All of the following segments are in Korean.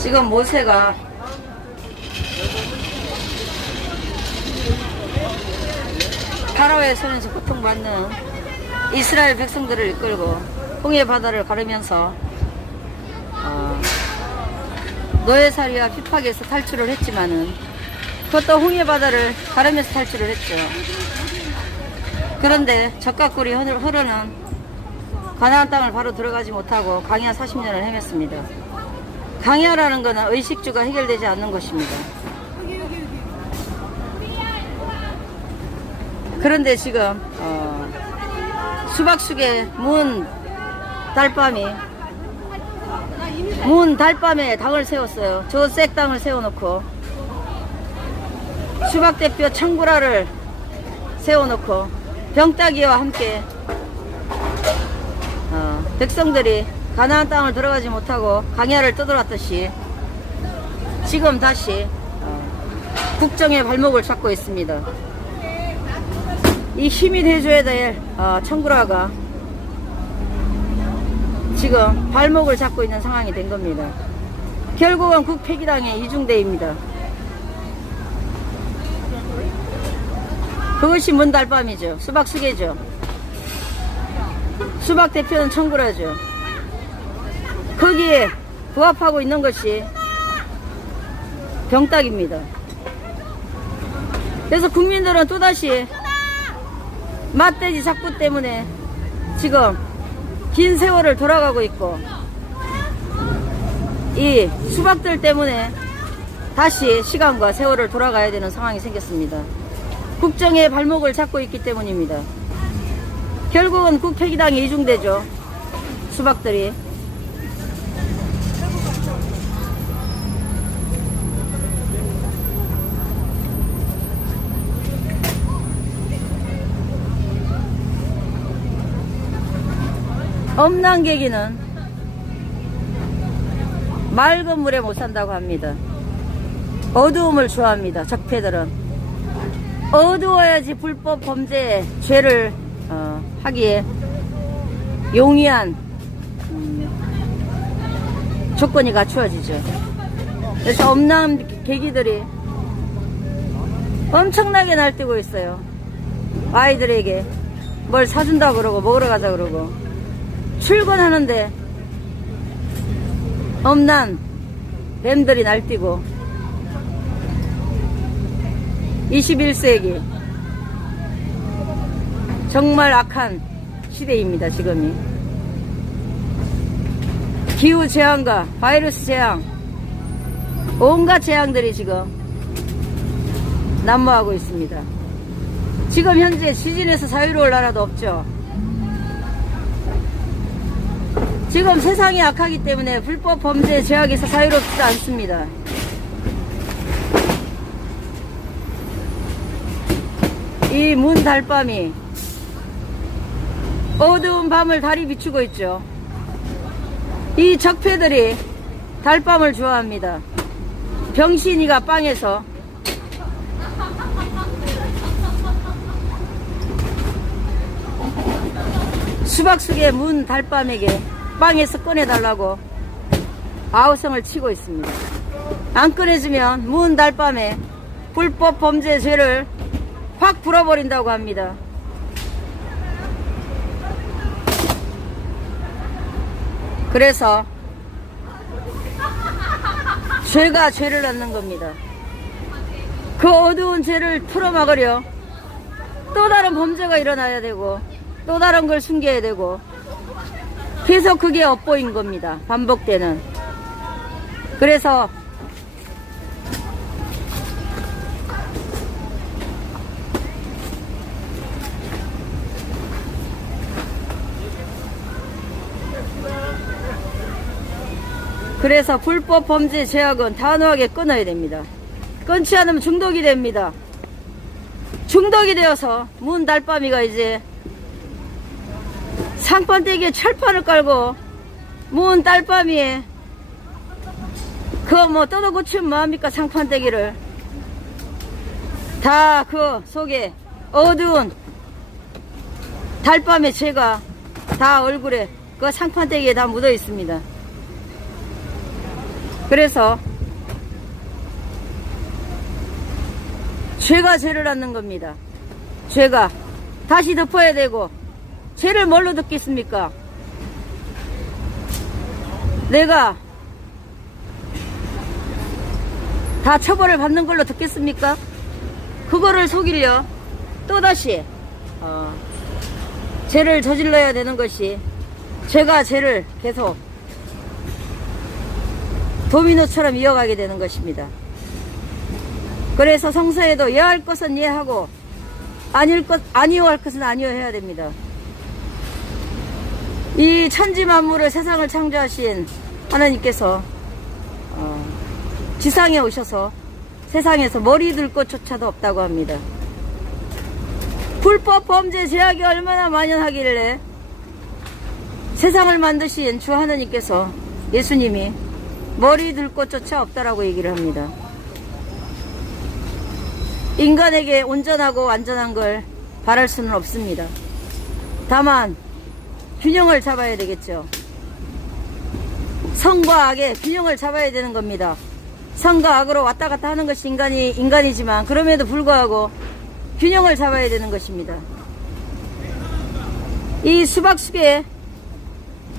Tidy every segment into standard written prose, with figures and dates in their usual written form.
지금 모세가 파라오의 손에서 고통받는 이스라엘 백성들을 이끌고 홍해 바다를 가르면서 노예살이와 핍박에서 탈출을 했지만은 그것도 홍해 바다를 가르면서 탈출을 했죠. 그런데 적각골이 흐르는 가나안 땅을 바로 들어가지 못하고 광야 40년을 헤맸습니다. 광야라는 것은 의식주가 해결되지 않는 것입니다. 그런데 지금 수박쑥의 문 달밤에 당을 세웠어요. 저 쌔땅을 세워놓고 수박대표 청구라를 세워놓고 병따기와 함께 백성들이 가나안 땅을 들어가지 못하고 광야를 떠돌았듯이 지금 다시 국정의 발목을 잡고 있습니다. 이 힘이 돼줘야 될 청구라가 지금 발목을 잡고 있는 상황이 된 겁니다. 결국은 국폐기당의 이중대입니다. 그것이 문달밤이죠. 수박수계죠. 수박 대표는 청구라죠. 거기에 부합하고 있는 것이 병딱입니다. 그래서 국민들은 또다시 멧돼지 작부 때문에 지금 긴 세월을 돌아가고 있고 이 수박들 때문에 다시 시간과 세월을 돌아가야 되는 상황이 생겼습니다. 국정의 발목을 잡고 있기 때문입니다. 결국은 국폐기당이 이중되죠. 수박들이. 엄난개기는 맑은 물에 못 산다고 합니다. 어두움을 좋아합니다. 적폐들은 어두워야지 불법 범죄 죄를 하기에 용이한 조건이 갖추어지죠. 그래서 엄난개기들이 엄청나게 날뛰고 있어요. 아이들에게 뭘 사준다 그러고 먹으러 가자 그러고 출근하는데 엄난 뱀들이 날뛰고 21세기 정말 악한 시대입니다. 지금이 기후재앙과 바이러스 재앙 온갖 재앙들이 지금 난무하고 있습니다. 지금 현재 지진에서 자유로울 나라도 없죠. 지금 세상이 악하기 때문에 불법 범죄 제약에서 자유롭지 않습니다. 이 문 달밤이 어두운 밤을 달이 비추고 있죠. 이 적폐들이 달밤을 좋아합니다. 병신이가 빵에서 수박숙의 문 달밤에게 빵에서 꺼내달라고 아우성을 치고 있습니다. 안 꺼내주면 문 달밤에 불법 범죄 죄를 확 불어버린다고 합니다. 그래서 죄가 죄를 낳는 겁니다. 그 어두운 죄를 풀어막으려 또 다른 범죄가 일어나야 되고 또 다른 걸 숨겨야 되고 계속 그게 엇보인 겁니다. 반복되는. 그래서 불법 범죄 제약은 단호하게 끊어야 됩니다. 끊지 않으면 중독이 됩니다. 중독이 되어서 문 달밤이가 이제 상판대기에 철판을 깔고 문 달밤이에 그거 뭐 뜯어 고치면 뭐합니까? 상판대기를 다 그 속에 어두운 달밤의 죄가 다 얼굴에 그 상판대기에 다 묻어 있습니다. 그래서 죄가 죄를 낳는 겁니다. 죄가 다시 덮어야 되고, 죄를 뭘로 덮겠습니까? 내가 다 처벌을 받는 걸로 덮겠습니까? 그거를 속이려 또다시 죄를 저질러야 되는 것이, 죄가 죄를 계속 도미노처럼 이어가게 되는 것입니다. 그래서 성서에도 예할 것은 예하고 아니오할 것은 아니오해야 됩니다. 이 천지 만물을, 세상을 창조하신 하나님께서 지상에 오셔서 세상에서 머리 들 것조차도 없다고 합니다. 불법 범죄 제약이 얼마나 만연하길래 세상을 만드신 주 하나님께서, 예수님이 머리 들 것조차 없다라고 얘기를 합니다. 인간에게 온전하고 완전한 걸 바랄 수는 없습니다. 다만 균형을 잡아야 되겠죠. 성과 악의 균형을 잡아야 되는 겁니다. 성과 악으로 왔다 갔다 하는 것이 인간이지만, 그럼에도 불구하고 균형을 잡아야 되는 것입니다. 이 수박숲의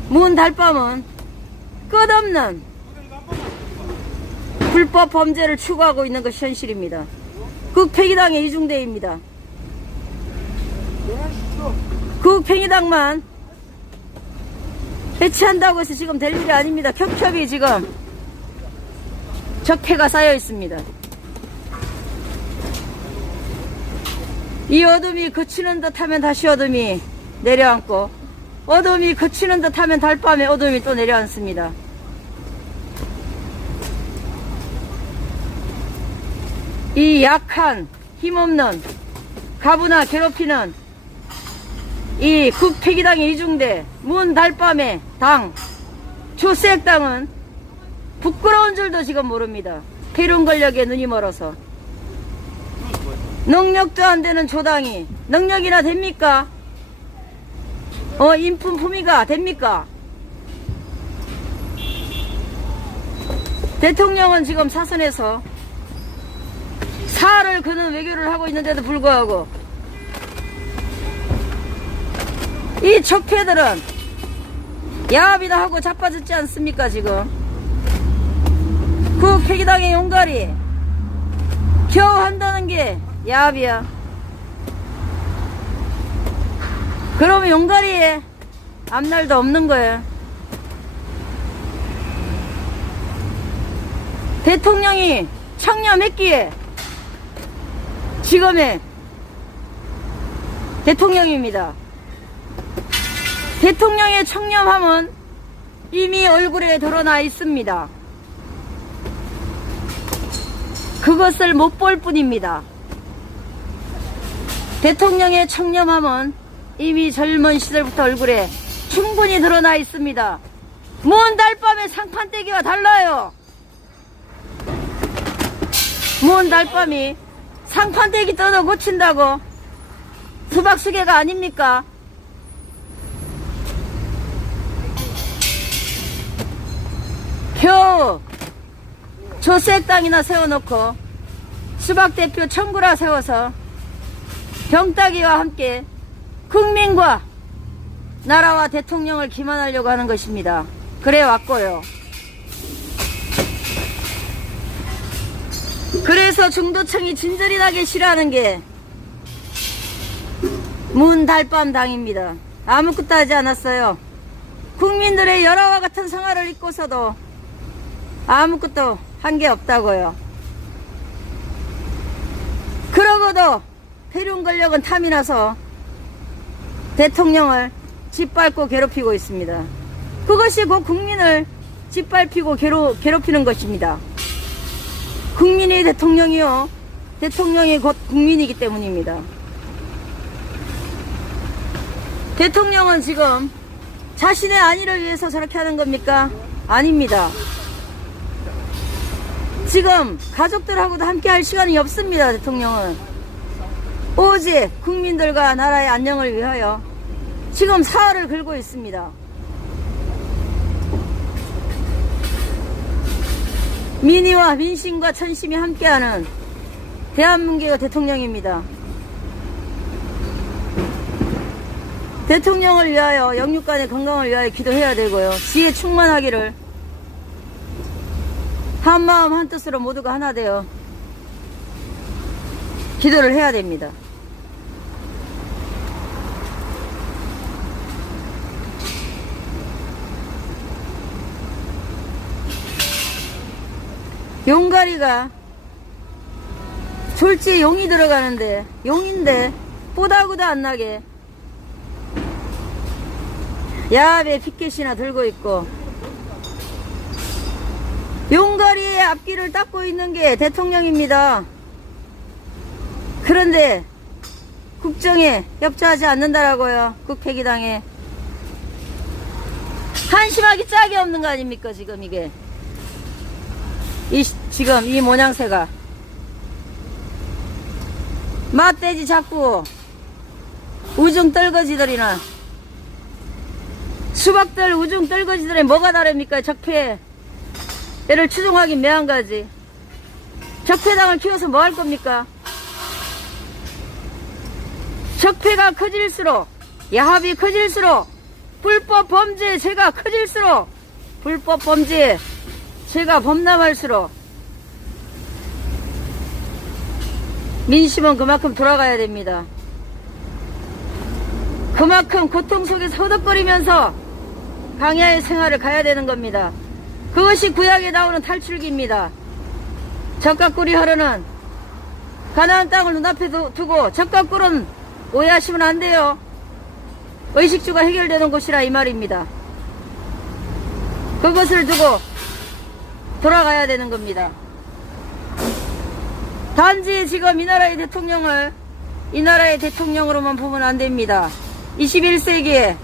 문 달밤은 끝없는 불법 범죄를 추구하고 있는 것이 현실입니다. 극폐기당의 이중대입니다. 극폐기당만 배치한다고 해서 지금 될 일이 아닙니다. 겹겹이 지금 적폐가 쌓여 있습니다. 이 어둠이 그치는 듯 하면 다시 어둠이 내려앉고, 어둠이 그치는 듯 하면 달밤에 어둠이 또 내려앉습니다. 이 약한, 힘없는, 가부나 괴롭히는 이 극폐기당의 이중대, 문 달밤의 당, 조색당은 부끄러운 줄도 지금 모릅니다. 폐륜 권력에 눈이 멀어서. 능력도 안 되는 조당이 능력이나 됩니까? 인품 품위가 됩니까? 대통령은 지금 사선에서 사활을 그는 외교를 하고 있는데도 불구하고, 이 적폐들은 야합이나 하고 자빠졌지 않습니까? 지금 그 폐기당의 용갈이 겨우 한다는 게 야합이야. 그러면 용갈이에 앞날도 없는 거예요. 대통령이 청렴했기에 지금의 대통령입니다. 대통령의 청렴함은 이미 얼굴에 드러나 있습니다. 그것을 못 볼 뿐입니다. 대통령의 청렴함은 이미 젊은 시절부터 얼굴에 충분히 드러나 있습니다. 먼 달밤의 상판대기와 달라요. 먼 달밤이 상판대기 뜯어 고친다고 수박수개가 아닙니까? 겨우 조색당이나 세워놓고 수박대표 청구라 세워서 병따기와 함께 국민과 나라와 대통령을 기만하려고 하는 것입니다. 그래 왔고요. 그래서 중도층이 진절이 나게 싫어하는 게 문달밤당입니다. 아무것도 하지 않았어요. 국민들의 열화와 같은 생활을 잊고서도 아무것도 한 게 없다고요. 그러고도 폐륜 권력은 탐이 나서 대통령을 짓밟고 괴롭히고 있습니다. 그것이 곧 국민을 짓밟히고 괴롭히는 것입니다. 국민이 대통령이요, 대통령이 곧 국민이기 때문입니다. 대통령은 지금 자신의 안위를 위해서 저렇게 하는 겁니까? 아닙니다. 지금 가족들하고도 함께 할 시간이 없습니다. 대통령은 오직 국민들과 나라의 안녕을 위하여 지금 사활을 걸고 있습니다. 민의와 민심과 천심이 함께하는 대한민국의 대통령입니다. 대통령을 위하여 영육간의 건강을 위하여 기도해야 되고요. 지혜 충만하기를 한마음 한뜻으로 모두가 하나 되어 기도를 해야 됩니다. 용가리가 졸지에 용이 들어가는데 용인데 뽀다구도 안 나게 야합에 피켓이나 들고 있고 용가리의 앞길을 닦고 있는 게 대통령입니다. 그런데 국정에 협조하지 않는다라고요. 국회기당에 한심하기 짝이 없는 거 아닙니까? 지금 이게 지금 이 모양새가 멧돼지 자꾸 우중 떨거지들이나 수박들 우중 떨거지들이 뭐가 다릅니까? 적폐 얘를 추종하긴 매한가지. 적폐당을 키워서 뭐 할 겁니까? 적폐가 커질수록 야합이 커질수록 불법 범죄 죄가 커질수록 불법 범죄 죄가 범람할수록 민심은 그만큼 돌아가야 됩니다. 그만큼 고통 속에서 허덕거리면서 강야의 생활을 가야 되는 겁니다. 그것이 구약에 나오는 탈출기입니다. 적각꿀이 흐르는 가나안 땅을 눈앞에 두고 적각꿀은 오해하시면 안 돼요. 의식주가 해결되는 곳이라 이 말입니다. 그것을 두고 돌아가야 되는 겁니다. 단지 지금 이 나라의 대통령을 이 나라의 대통령으로만 보면 안 됩니다. 21세기의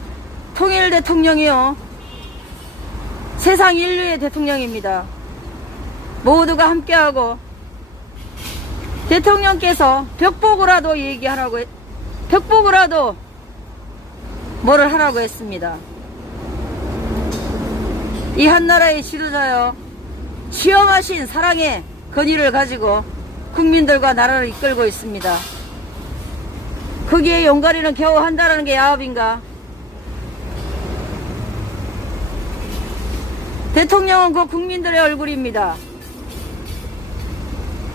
통일 대통령이요, 세상 인류의 대통령입니다. 모두가 함께하고 대통령께서 벽보고라도 얘기하라고 벽보고라도 뭐를 하라고 했습니다. 이 한나라의 지도자여, 시험하신 사랑의 건의를 가지고 국민들과 나라를 이끌고 있습니다. 거기에 용가리는 겨우 한다라는 게 야합인가? 대통령은 그 국민들의 얼굴입니다.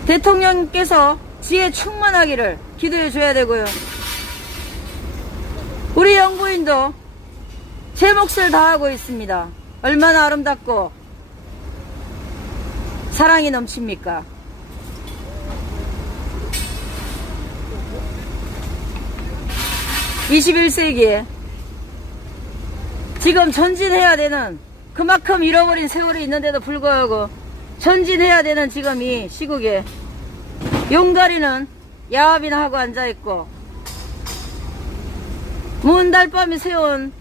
대통령께서 지혜 충만하기를 기도해 줘야 되고요. 우리 영부인도 제 몫을 다하고 있습니다. 얼마나 아름답고 사랑이 넘칩니까? (21세기에) 지금 전진해야 되는, 그만큼 잃어버린 세월이 있는데도 불구하고 전진해야 되는 지금 이 시국에 용가리는 야합이나 하고 앉아있고, 문달밤에 세운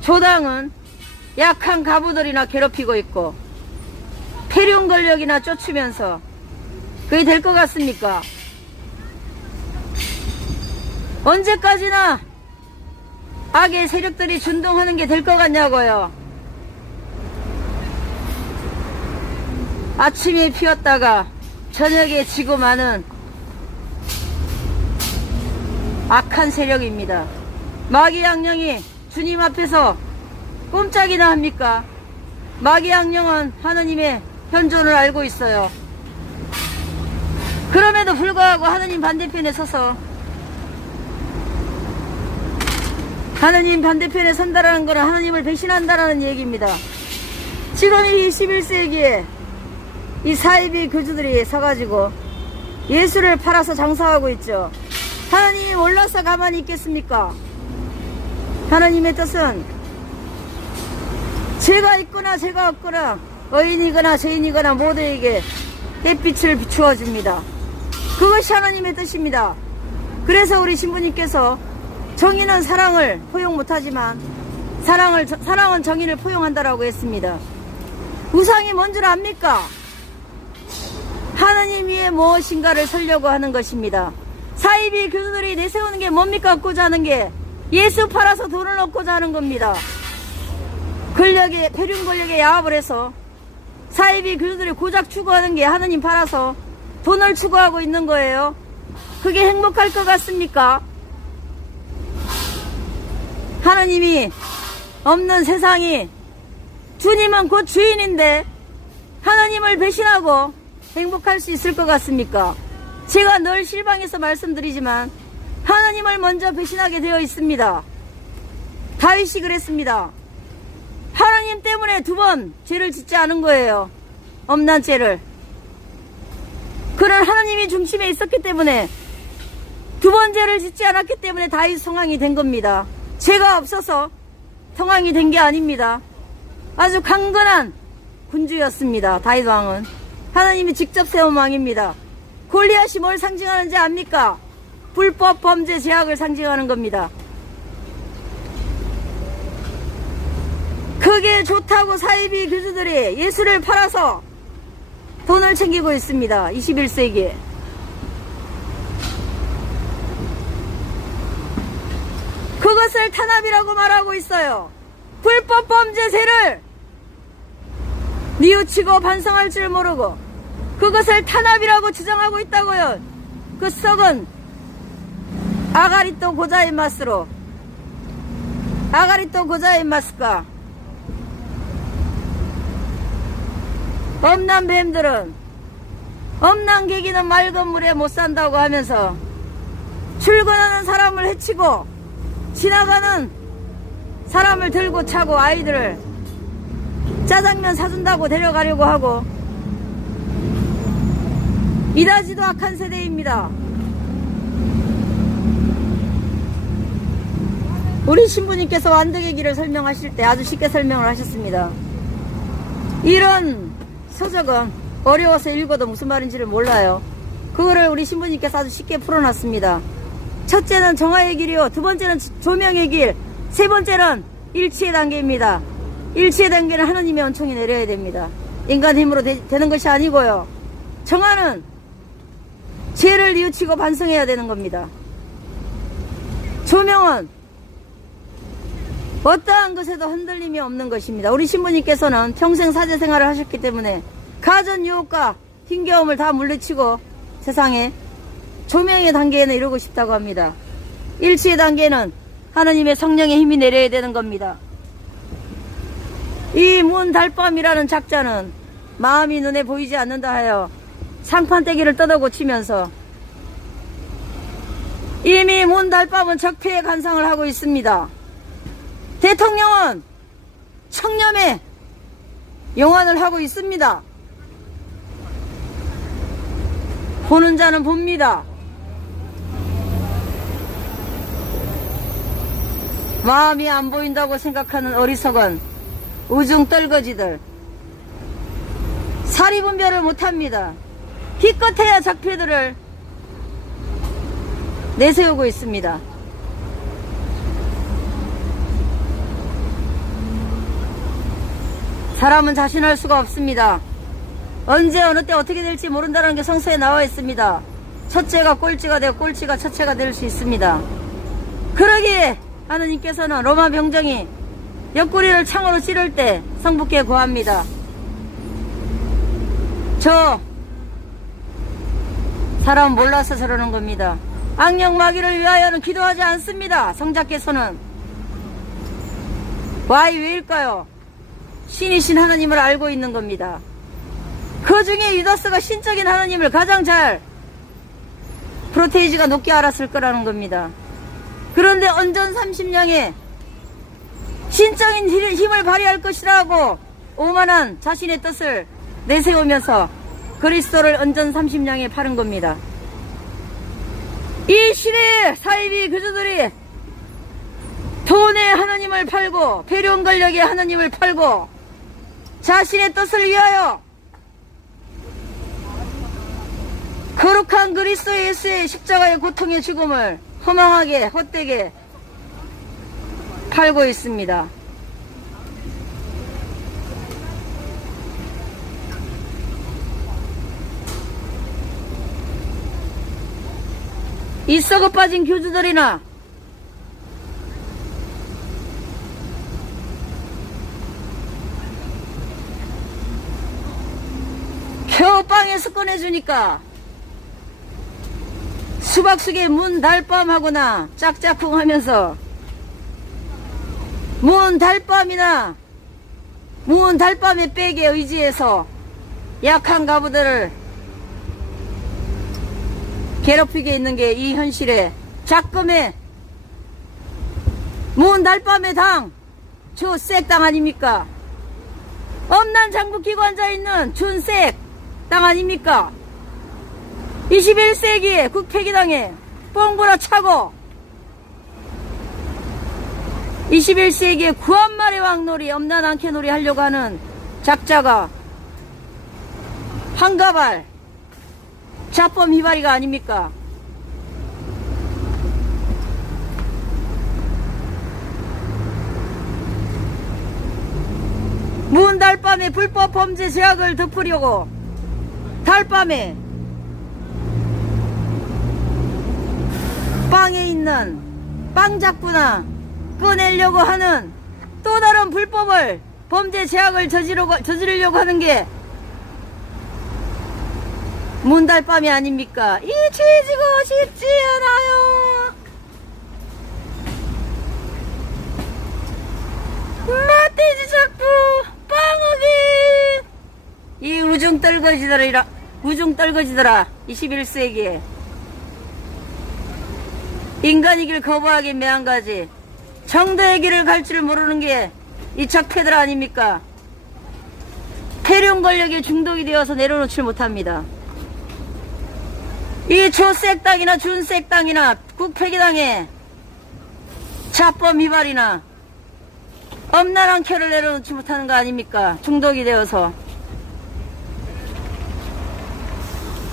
조당은 약한 가부들이나 괴롭히고 있고, 폐륜 권력이나 쫓으면서 그게 될 것 같습니까? 언제까지나 악의 세력들이 준동하는 게 될 것 같냐고요. 아침에 피었다가 저녁에 지고 마는 악한 세력입니다. 마귀 악령이 주님 앞에서 꼼짝이나 합니까? 마귀 악령은 하느님의 현존을 알고 있어요. 그럼에도 불구하고 하느님 반대편에 서서 하느님 반대편에 선다라는 것은 하느님을 배신한다라는 얘기입니다. 지금 이 21세기에 이 사이비 교주들이 서가지고 예수를 팔아서 장사하고 있죠. 하나님이 몰라서 가만히 있겠습니까? 하나님의 뜻은 죄가 있거나 죄가 없거나 의인이거나 죄인이거나 모두에게 햇빛을 비추어 줍니다. 그것이 하나님의 뜻입니다. 그래서 우리 신부님께서 정의는 사랑을 포용 못하지만 사랑은 정의를 포용한다라고 했습니다. 우상이 뭔 줄 압니까? 하느님 위에 무엇인가를 설려고 하는 것입니다. 사이비 교주들이 내세우는 게 뭡니까? 얻고자 하는 게 예수 팔아서 돈을 얻고자 하는 겁니다. 권력의, 폐륜 권력에 야합을 해서 사이비 교주들이 고작 추구하는 게 하느님 팔아서 돈을 추구하고 있는 거예요. 그게 행복할 것 같습니까? 하느님이 없는 세상이, 주님은 곧 주인인데 하느님을 배신하고 행복할 수 있을 것 같습니까? 제가 늘 실방에서 말씀드리지만 하느님을 먼저 배신하게 되어 있습니다. 다윗이 그랬습니다. 하느님 때문에 2번 죄를 짓지 않은 거예요. 엄난 죄를. 그는 하느님이 중심에 있었기 때문에 2번 죄를 짓지 않았기 때문에 다윗 성왕이 된 겁니다. 죄가 없어서 성왕이 된 게 아닙니다. 아주 강건한 군주였습니다. 다윗 왕은. 하나님이 직접 세운 왕입니다. 골리앗이 뭘 상징하는지 압니까? 불법 범죄 죄악을 상징하는 겁니다. 그게 좋다고 사이비 교주들이 예수를 팔아서 돈을 챙기고 있습니다. 21세기에. 그것을 탄압이라고 말하고 있어요. 불법 범죄세를 뉘우치고 반성할 줄 모르고 그것을 탄압이라고 주장하고 있다고요. 그 썩은 아가리또 고자인마스로. 아가리또 고자인마스가. 엄난 뱀들은 엄난 개기는 맑은 물에 못 산다고 하면서 출근하는 사람을 해치고 지나가는 사람을 들고 차고 아이들을 짜장면 사준다고 데려가려고 하고 이다지도 악한 세대입니다. 우리 신부님께서 완득의 길을 설명하실 때 아주 쉽게 설명을 하셨습니다. 이런 서적은 어려워서 읽어도 무슨 말인지를 몰라요. 그거를 우리 신부님께서 아주 쉽게 풀어놨습니다. 첫째는 정화의 길이요, 2번째는 조명의 길, 3번째는 일치의 단계입니다. 일치의 단계는 하느님의 은총이 내려야 됩니다. 인간 힘으로 되는 것이 아니고요. 정화는 죄를 뉘우치고 반성해야 되는 겁니다. 조명은 어떠한 것에도 흔들림이 없는 것입니다. 우리 신부님께서는 평생 사제생활을 하셨기 때문에 가전 유혹과 힘겨움을 다 물리치고 세상에 조명의 단계에는 이루고 싶다고 합니다. 일치의 단계는 하느님의 성령의 힘이 내려야 되는 겁니다. 이 문달밤이라는 작자는 마음이 눈에 보이지 않는다 하여 상판떼기를 뜯어고치면서 이미 문달밤은 적폐의 간상을 하고 있습니다. 대통령은 청렴의 용안을 하고 있습니다. 보는 자는 봅니다. 마음이 안 보인다고 생각하는 어리석은 우중떨거지들, 사리분별을 못합니다. 기껏해야 적폐들을 내세우고 있습니다. 사람은 자신할 수가 없습니다. 언제 어느 때 어떻게 될지 모른다는 게 성서에 나와 있습니다. 첫째가 꼴찌가 되고 꼴찌가 첫째가 될 수 있습니다. 그러기에 하느님께서는 로마 병정이 옆구리를 창으로 찌를 때 성부께 고합니다. 저 사람 몰라서 저러는 겁니다. 악령 마귀를 위하여는 기도하지 않습니다. 성자께서는 와이 왜일까요? 신이신 하나님을 알고 있는 겁니다. 그 중에 유다스가 신적인 하나님을 가장 잘 프로테이지가 높게 알았을 거라는 겁니다. 그런데 언전 30냥에 신적인 힘을 발휘할 것이라고 오만한 자신의 뜻을 내세우면서 그리스도를 언전 30냥에 파는 겁니다. 이 시대의 사이비 교주들이 돈에 하나님을 팔고 배려원 권력에 하나님을 팔고 자신의 뜻을 위하여 거룩한 그리스도 예수의 십자가의 고통의 죽음을 허망하게 헛되게 팔고 있습니다. 이 썩어 빠진 교주들이나 겨우 빵에서 꺼내주니까 수박수계 문 달밤하거나 짝짝쿵 하면서 문 달밤이나 문 달밤의 백에 의지해서 약한 가부들을 괴롭히게 있는 게 이 현실에 작금의 문 달밤의 당 조색당 아닙니까? 엄난 장부끼고 앉아있는 준색 땅 아닙니까? 21세기에 국폐기당에 뽕부라 차고 21세기에 구한말의 왕놀이 엄난 안캐놀이 하려고 하는 작자가 한가발 자범 휘발이가 아닙니까? 문 달밤에 불법 범죄 제약을 덮으려고 달밤에 빵에 있는 빵작부나 꺼내려고 하는 또 다른 불법을 범죄 제약을 저지르려고 하는 게 문달밤이 아닙니까? 잊히지고 싶지 않아요. 멧돼지 작부 빵어기 이 우중떨거지더라 21세기에 인간이길 거부하기 매한가지 정도의 길을 갈 줄 모르는 게 이 적폐들 아닙니까? 폐륜 권력에 중독이 되어서 내려놓질 못합니다. 이 조색당이나 준색당이나 국폐기당에 자범 휘발이나 엄난한 켜를 내려놓지 못하는 거 아닙니까? 중독이 되어서.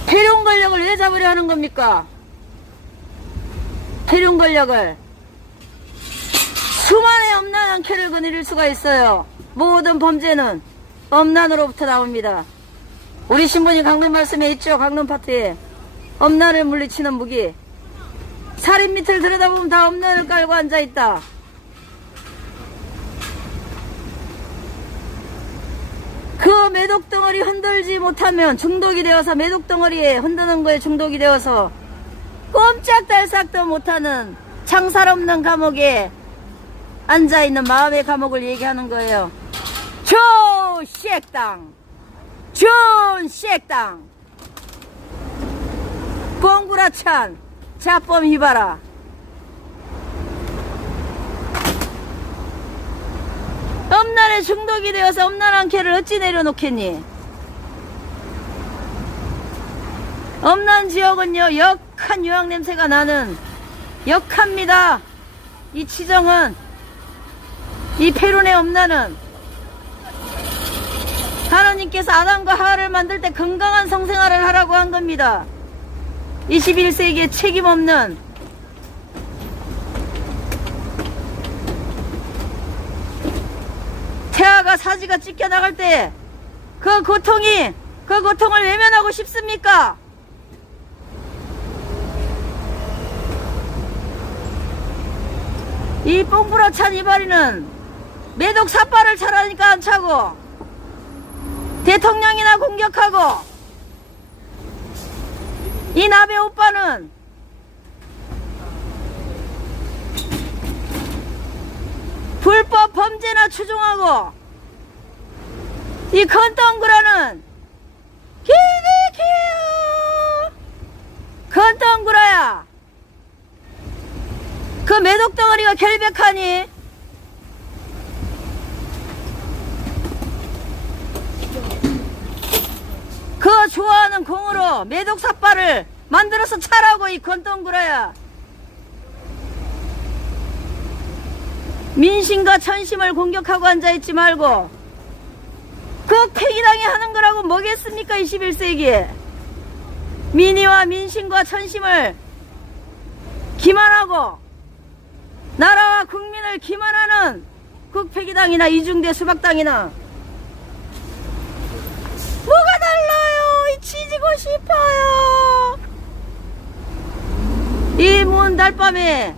폐륜 권력을 왜 잡으려 하는 겁니까? 폐륜 권력을 수만의 엄난한 켜를 거느릴 수가 있어요. 모든 범죄는 엄난으로부터 나옵니다. 우리 신부님 강론 말씀에 있죠. 강론 파트에 엄난을 물리치는 무기. 살인 밑을 들여다보면 다 엄난을 깔고 앉아있다. 그 매독덩어리 흔들지 못하면 중독이 되어서 매독덩어리에 흔드는 거에 중독이 되어서 꼼짝달싹도 못하는 창살 없는 감옥에 앉아있는 마음의 감옥을 얘기하는 거예요. 조색당 준색당 뽕구라찬 자범 휘발아 엄난에 중독이 되어서 엄난한 캐를 어찌 내려놓겠니? 엄난 지역은요 역한 유황 냄새가 나는 역합니다. 이 치정은 이 폐륜의 엄난은 하나님께서 아담과 하와를 만들 때 건강한 성생활을 하라고 한 겁니다. 21세기에 책임없는 태아가 사지가 찢겨나갈 때 그 고통을 외면하고 싶습니까? 이 뽕부라찬 이발이는 매독 삿발을 차라니까 안 차고 대통령이나 공격하고 이 나베 오빠는 불법 범죄나 추종하고 이 건덩구라는 기대키요 건덩구라야 그 매독덩어리가 결백하니 그 좋아하는 공으로 매독 삿발을 만들어서 차라고 이 건덩구라야. 민심과 천심을 공격하고 앉아있지 말고 그 폐기당이 하는 거라고 뭐겠습니까? 21세기에 민의와 민심과 천심을 기만하고 나라와 국민을 기만하는 국폐기당이나 이중대 수박당이나 뭐가 달라요? 지지고 싶어요. 이 문 달밤에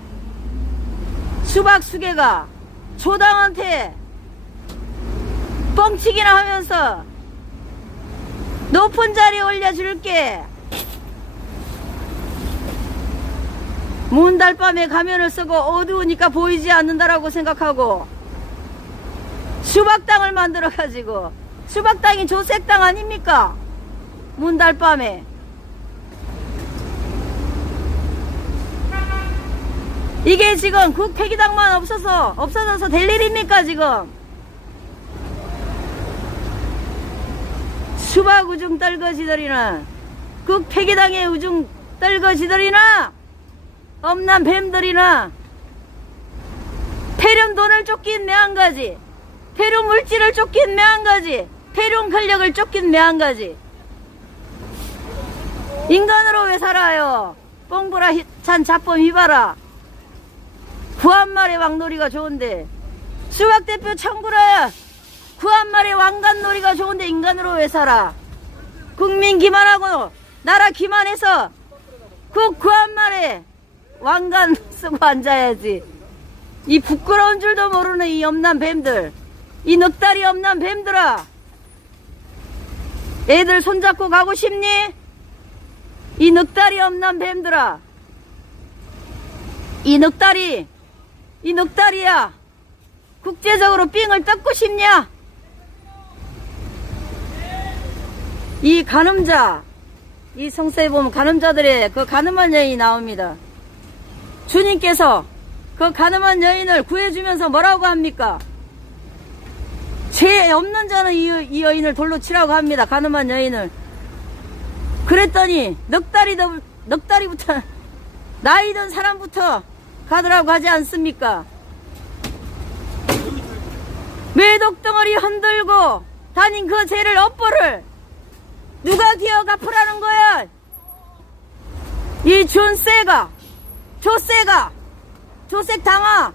수박수개가 조당한테 뻥치기나 하면서 너 높은 자리에 올려줄게. 문달밤에 가면을 쓰고 어두우니까 보이지 않는다라고 생각하고 수박당을 만들어가지고, 수박당이 조색당 아닙니까? 문달밤에. 이게 지금 국회기당만 없어져서 될 일입니까 지금? 수박 우중 떨거지들이나 국회기당의 우중 떨거지들이나 엄난 뱀들이나 폐륜 돈을 쫓긴 매한가지, 폐륜 물질을 쫓긴 매한가지, 폐륜 권력을 쫓긴 매한가지. 인간으로 왜 살아요? 뽕보라 찬 자범 휘바라. 구한말의 왕놀이가 좋은데, 수박대표 청구라야 구한말의 왕관놀이가 좋은데 인간으로 왜 살아? 국민 기만하고 나라 기만해서 구한말에 왕관 쓰고 앉아야지. 이 부끄러운 줄도 모르는 이 엄난 뱀들, 이 넉다리 엄난 뱀들아, 애들 손잡고 가고 싶니? 이 넉다리 엄난 뱀들아, 이 넉다리야, 국제적으로 삥을 뜯고 싶냐? 이 간음자, 이 성서에 보면 간음자들의 그 간음한 여인이 나옵니다. 주님께서 그 간음한 여인을 구해주면서 뭐라고 합니까? 죄 없는 자는 이 여인을 돌로 치라고 합니다. 간음한 여인을. 그랬더니 넉다리부터 나이 든 사람부터 가더라고 하지 않습니까? 매독덩어리 흔들고 다닌 그 죄를 업보를 누가 기어 갚으라는 거야? 이 존세가, 조색당아,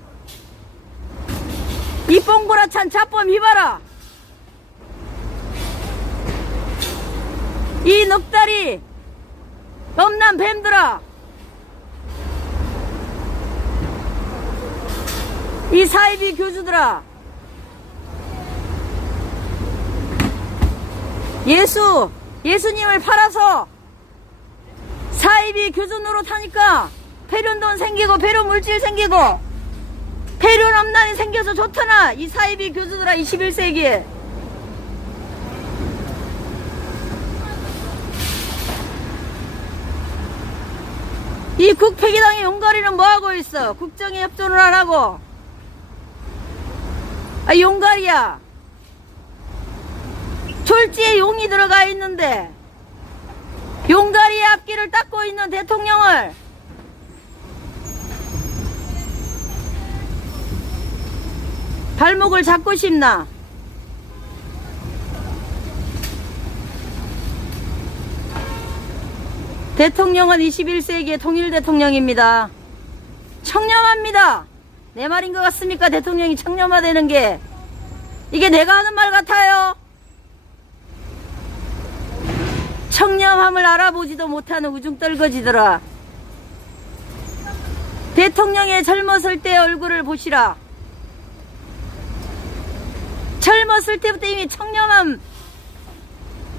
이 뽕보라찬 자범 휘바라. 이 넉다리 엄난 뱀들아, 이 사이비 교주들아, 예수님을 팔아서 사이비 교주 노릇하니까 폐륜돈 생기고 폐륜 물질 생기고 폐륜 엄난이 생겨서 좋더나. 이 사이비 교주들아, 21세기에. 이 국회기당의 용가리는 뭐하고 있어? 국정에 협조를 하라고. 아, 용가리야, 졸지에 용이 들어가 있는데 용가리의 앞길을 닦고 있는 대통령을 발목을 잡고 싶나? 대통령은 21세기의 통일 대통령입니다. 청렴합니다. 내 말인 것 같습니까? 대통령이 청렴화되는 게 이게 내가 하는 말 같아요? 청렴함을 알아보지도 못하는 우중떨거지더라. 대통령의 젊었을 때 얼굴을 보시라. 젊었을 때부터 이미 청렴한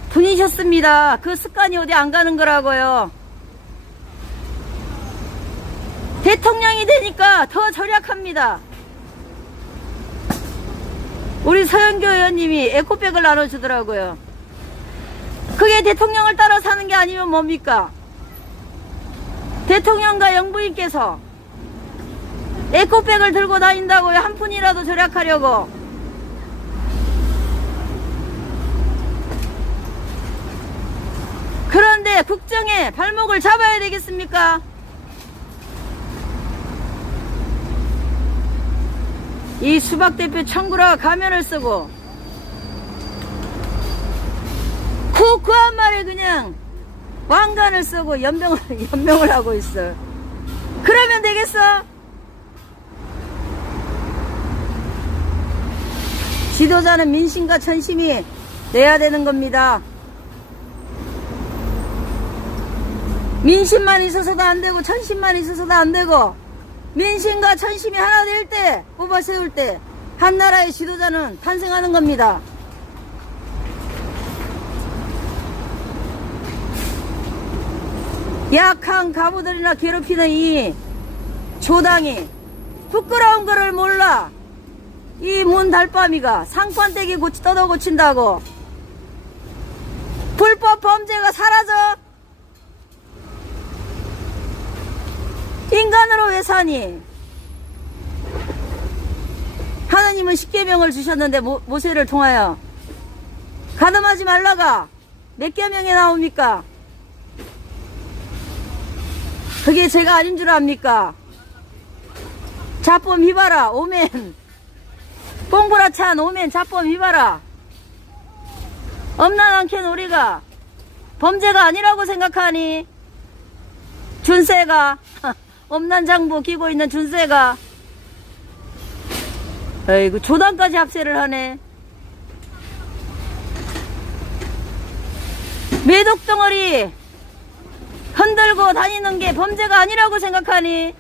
분이셨습니다. 그 습관이 어디 안 가는 거라고요. 대통령이 되니까 더 절약합니다. 우리 서영교 의원님이 에코백을 나눠주더라고요. 그게 대통령을 따라 사는 게 아니면 뭡니까? 대통령과 영부인께서 에코백을 들고 다닌다고요. 한 푼이라도 절약하려고. 그런데 국정에 발목을 잡아야 되겠습니까? 이 수박대표 청구라가 가면을 쓰고 쿡쿡한 말에 그냥 왕관을 쓰고 연명을 하고 있어. 그러면 되겠어? 지도자는 민심과 천심이 돼야 되는 겁니다. 민심만 있어서도 안 되고 천심만 있어서도 안 되고, 민심과 천심이 하나 될 때, 뽑아 세울 때 한 나라의 지도자는 탄생하는 겁니다. 약한 가부들이나 괴롭히는 이 조당이 부끄러운 거를 몰라. 이 문달밤이가 상판떼기 뜯어 고친다고 불법 범죄가 사라져? 인간으로 왜 사니? 하나님은 십계명을 주셨는데 모세를 통하여 가늠하지 말라가 몇 계명에 나옵니까? 그게 죄가 아닌 줄 압니까? 자범 휘바라 오멘. 뽕구라 찬 오멘 자범 휘바라. 엄난않게는 우리가 범죄가 아니라고 생각하니? 준세가 엄난장부 끼고 있는 준세가 아이고 조당까지 합세를 하네. 매독덩어리 흔들고 다니는 게 범죄가 아니라고 생각하니?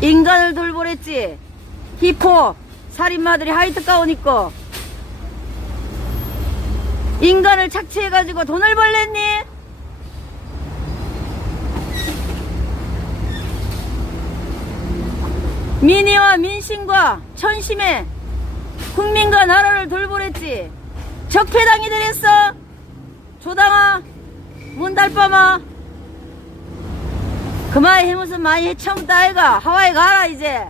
인간을 돌보랬지. 히포 살인마들이 하이트 가운 입고 인간을 착취해가지고 돈을 벌랬니? 민의와 민심과 천심에 국민과 나라를 돌보랬지. 적폐당이 되랬어. 조당아 문달밤아 그마의 해무슨 많이 해쳐먹다 아이가. 하와이 가라 이제.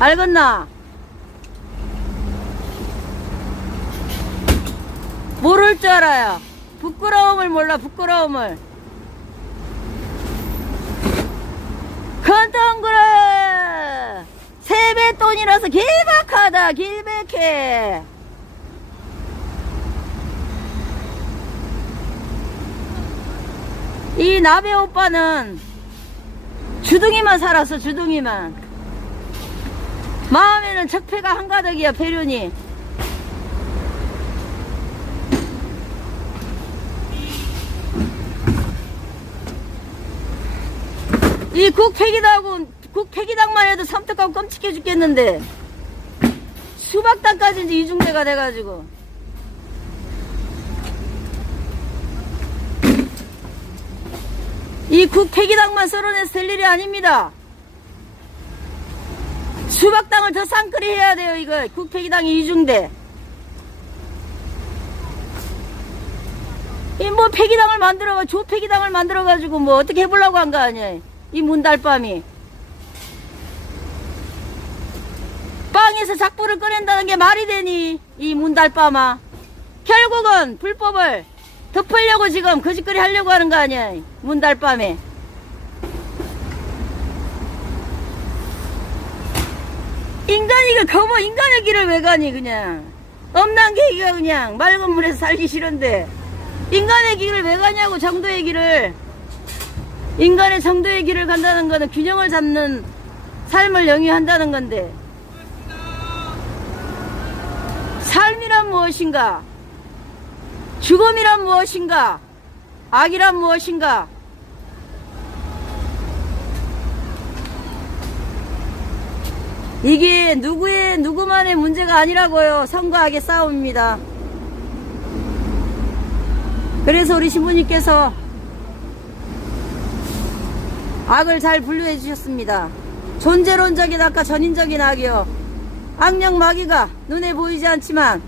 알겠나? 모를 줄 알아요. 부끄러움을 몰라. 부끄러움을. 컨텅그래 세뱃돈이라서 길박하다. 길백해. 이 나베 오빠는 주둥이만 살았어. 주둥이만. 마음에는 적폐가 한가득이야. 배륜이. 이 국폐기당만 해도 섬뜩하고 끔찍해 죽겠는데 수박당까지 이제 이중대가 돼가지고 이 국폐기당만 썰어내서 될 일이 아닙니다. 수박당을 더 쌍끌이 해야 돼요. 이거 국폐기당이 이중대. 이 뭐 폐기당을 만들어가 조폐기당을 만들어가지고 뭐 어떻게 해보려고 한 거 아니야. 이 문달밤이 빵에서 작불을 꺼낸다는 게 말이 되니? 이 문달밤아 결국은 불법을 덮으려고 지금 거짓거리 하려고 하는 거 아니야. 문달밤에 인간이 그 거모 인간의 길을 왜 가니? 그냥 엄난개기가 그냥 맑은 물에서 살기 싫은데 인간의 길을 왜 가냐고. 정도의 길을. 인간의 정도의 길을 간다는 거는 균형을 잡는 삶을 영위한다는 건데 삶이란 무엇인가? 죽음이란 무엇인가? 악이란 무엇인가? 이게 누구만의 문제가 아니라고요. 선과 악의 싸움입니다. 그래서 우리 신부님께서 악을 잘 분류해 주셨습니다. 존재론적인 악과 전인적인 악이요. 악령 마귀가 눈에 보이지 않지만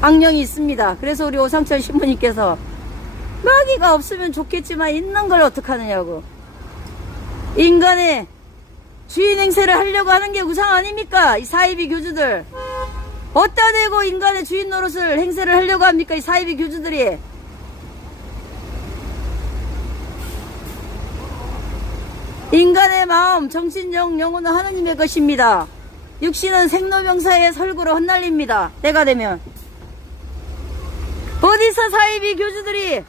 악령이 있습니다. 그래서 우리 오상철 신부님께서 마귀가 없으면 좋겠지만 있는 걸 어떡하느냐고. 인간의 주인 행세를 하려고 하는 게 우상 아닙니까? 이 사이비 교주들. 어디다 대고 인간의 주인 노릇을 행세를 하려고 합니까? 이 사이비 교주들이. 인간의 마음, 정신, 영혼은 하느님의 것입니다. 육신은 생로병사의 설구로 헛날립니다. 때가 되면. 어디서 사이비 교주들이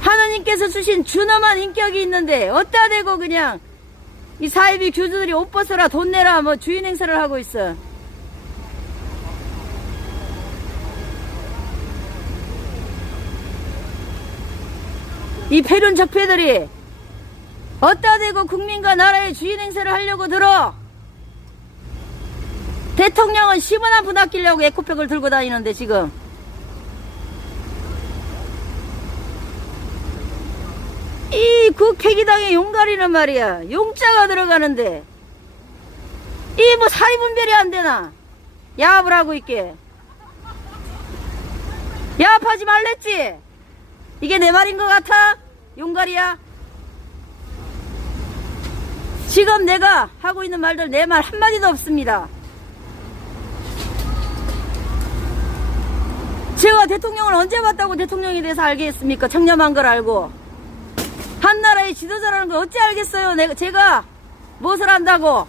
하느님께서 주신 준엄한 인격이 있는데 어디다 대고 그냥 이 사이비 교주들이 옷 벗어라 돈 내라 뭐 주인 행세를 하고 있어. 이 폐륜 적폐들이 어디다 대고 국민과 나라의 주인 행세를 하려고 들어? 대통령은 10원 한 푼 아끼려고 에코백을 들고 다니는데 지금 이 국회의당의 용가리는 말이야 용자가 들어가는데 이 뭐 사리분별이 안 되나? 야합을 하고 있게. 야합하지 말랬지? 이게 내 말인 것 같아? 용가리야? 지금 내가 하고 있는 말들 내 말 한마디도 없습니다. 제가 대통령을 언제 봤다고 대통령에 대해서 알겠습니까? 청렴한 걸 알고. 한나라의 지도자라는 걸 어찌 알겠어요? 제가 무엇을 안다고?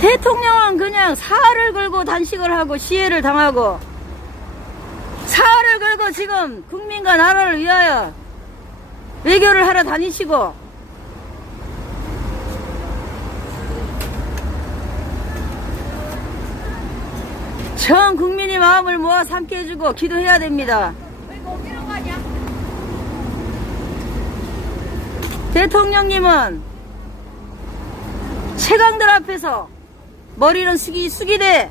대통령은 그냥 사활을 걸고 단식을 하고 시해를 당하고 사활을 걸고 지금 국민과 나라를 위하여 외교를 하러 다니시고 전 국민이 마음을 모아 삼게 해주고 기도해야 됩니다. 대통령님은 최강들 앞에서 머리는 숙이되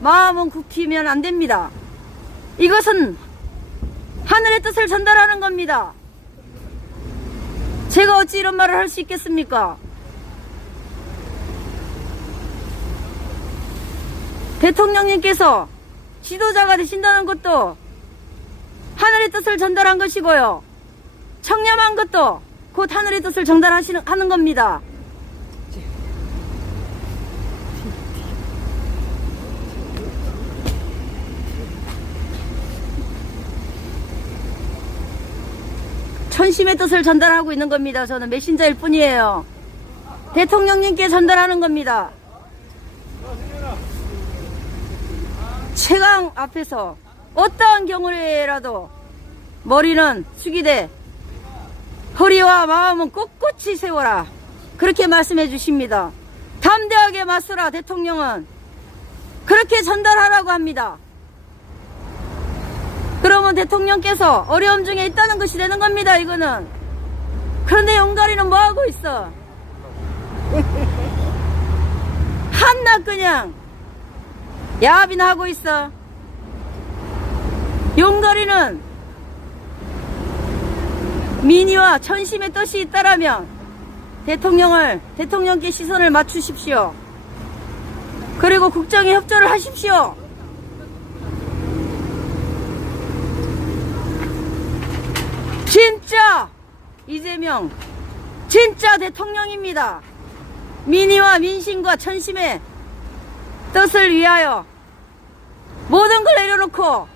마음은 굽히면 안 됩니다. 이것은 하늘의 뜻을 전달하는 겁니다. 제가 어찌 이런 말을 할 수 있겠습니까? 대통령님께서 지도자가 되신다는 것도 하늘의 뜻을 전달한 것이고요. 청렴한 것도 곧 하늘의 뜻을 전달하는 겁니다. 천심의 뜻을 전달하고 있는 겁니다. 저는 메신저일 뿐이에요. 대통령님께 전달하는 겁니다. 최강 앞에서 어떠한 경우에라도 머리는 숙이되 허리와 마음은 꼿꼿이 세워라. 그렇게 말씀해 주십니다. 담대하게 맞서라. 대통령은 그렇게 전달하라고 합니다. 그러면 대통령께서 어려움 중에 있다는 것이 되는 겁니다. 이거는. 그런데 용가리는 뭐하고 있어? 한낱 그냥 야합이나 하고 있어. 용가리는 민의와 천심의 뜻이 있다라면 대통령께 시선을 맞추십시오. 그리고 국정에 협조를 하십시오. 진짜 이재명 진짜 대통령입니다. 민의와 민심과 천심의 뜻을 위하여 모든 걸 내려놓고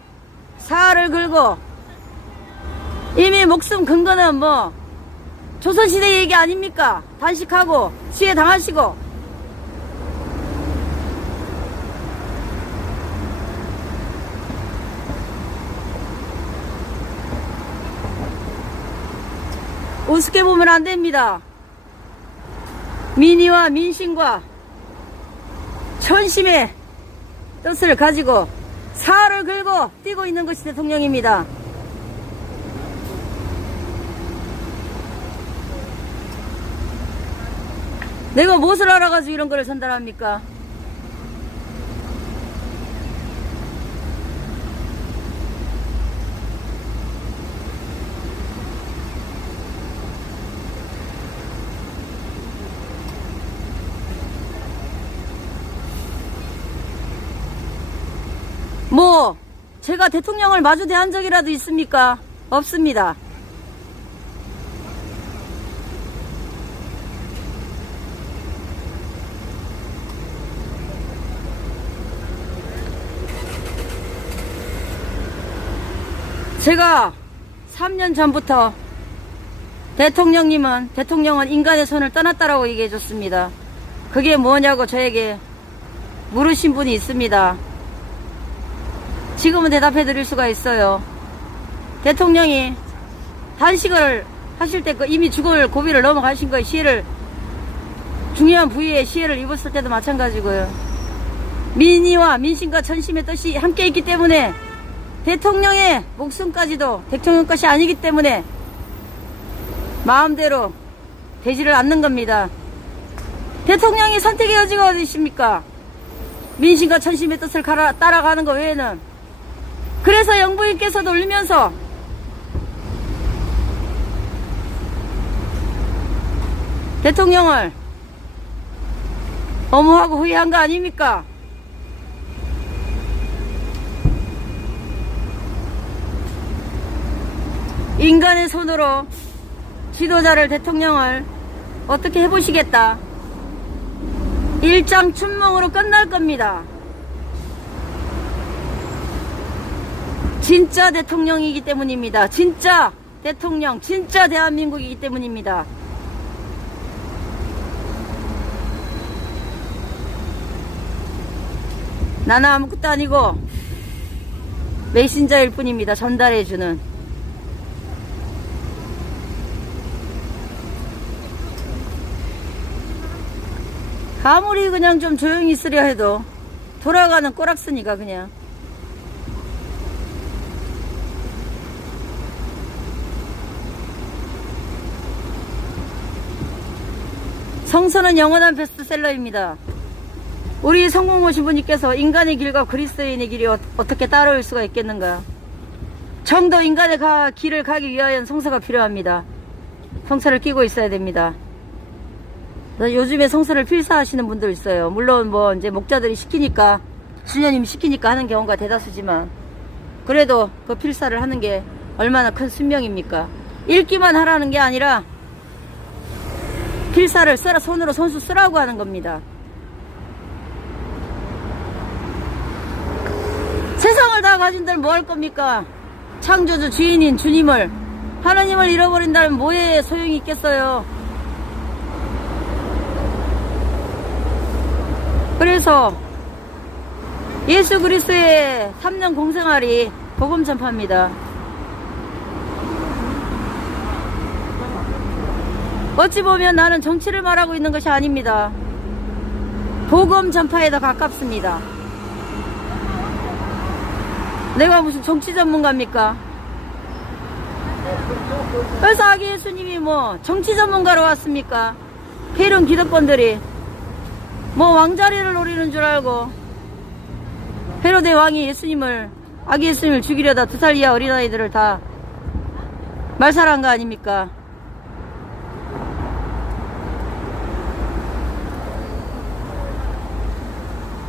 사활을 걸고 이미 목숨 건 거는 뭐 조선시대 얘기 아닙니까? 단식하고 시해 당하시고 우습게 보면 안 됩니다. 민의와 민심과 천심의 뜻을 가지고 사활을 걸고 뛰고 있는 것이 대통령입니다. 내가 무엇을 알아가지고 이런 거를 전달합니까? 뭐 제가 대통령을 마주 대한 적이라도 있습니까? 없습니다. 제가 3년 전부터 대통령은 인간의 손을 떠났다라고 얘기해 줬습니다. 그게 뭐냐고 저에게 물으신 분이 있습니다. 지금은 대답해 드릴 수가 있어요. 대통령이 단식을 하실 때 이미 죽을 고비를 넘어가신 거예요. 시해를 중요한 부위에 시해를 입었을 때도 마찬가지고요. 민의와 민심과 천심의 뜻이 함께 있기 때문에 대통령의 목숨까지도 대통령 것이 아니기 때문에 마음대로 되지를 않는 겁니다. 대통령이 선택의 여지가 어디 있습니까? 민심과 천심의 뜻을 따라가는 것 외에는. 그래서 영부인께서도 울면서 대통령을 엄호하고 후회한 거 아닙니까? 인간의 손으로 지도자를, 대통령을 어떻게 해보시겠다. 일장춘몽으로 끝날 겁니다. 진짜 대통령이기 때문입니다. 진짜 대통령, 진짜 대한민국이기 때문입니다. 나는 아무것도 아니고 메신저일 뿐입니다. 전달해주는. 아무리 그냥 좀 조용히 있으려 해도 돌아가는 꼬락서니까 그냥. 성서는 영원한 베스트셀러입니다. 우리 성공모 신부님께서 인간의 길과 그리스도인의 길이 어떻게 따라올 수가 있겠는가. 정도 인간의 길을 가기 위하여는 성서가 필요합니다. 성서를 끼고 있어야 됩니다. 요즘에 성서를 필사하시는 분들 있어요. 물론 뭐 이제 목자들이 시키니까, 수녀님이 시키니까 하는 경우가 대다수지만, 그래도 그 필사를 하는 게 얼마나 큰 순명입니까? 읽기만 하라는 게 아니라 필사를 손으로 손수 쓰라고 하는 겁니다. 세상을 다 가진다면 뭐 할 겁니까? 창조주 주인인 주님을, 하나님을 잃어버린다면 뭐에 소용이 있겠어요? 그래서 예수 그리스도의 3년 공생활이 복음 전파입니다. 어찌 보면 나는 정치를 말하고 있는 것이 아닙니다. 복음 전파에 더 가깝습니다. 내가 무슨 정치 전문가입니까? 그래서 아기 예수님이 뭐 정치 전문가로 왔습니까? 게으른 기득권들이 뭐 왕자리를 노리는 줄 알고 헤로데 왕이 아기 예수님을 죽이려다 2살 이하 어린아이들을 다 말살한 거 아닙니까?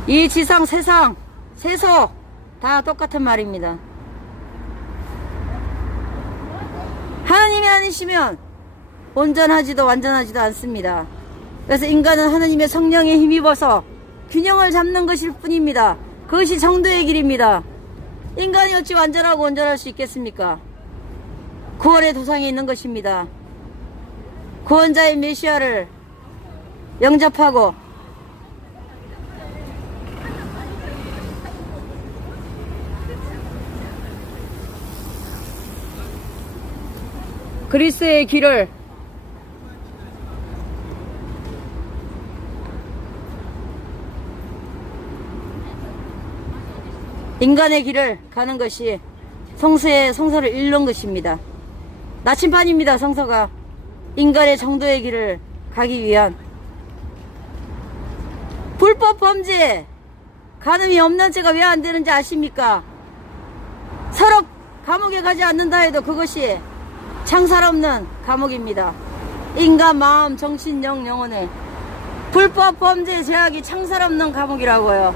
이 지상 세상 세속 다 똑같은 말입니다. 하나님이 아니시면 온전하지도 완전하지도 않습니다. 그래서 인간은 하나님의 성령에 힘입어서 균형을 잡는 것일 뿐입니다. 그것이 정도의 길입니다. 인간이 어찌 완전하고 온전할 수 있겠습니까? 구원의 도상에 있는 것입니다. 구원자의 메시아를 영접하고 그리스도의 길을 인간의 길을 가는 것이 성서를 읽는 것입니다. 나침판입니다. 성서가 인간의 정도의 길을 가기 위한. 불법 범죄 간음이 없는 죄가 왜 안 되는지 아십니까? 서로 감옥에 가지 않는다 해도 그것이 창살 없는 감옥입니다. 인간 마음 정신 영혼에 불법 범죄 제약이 창살 없는 감옥이라고요.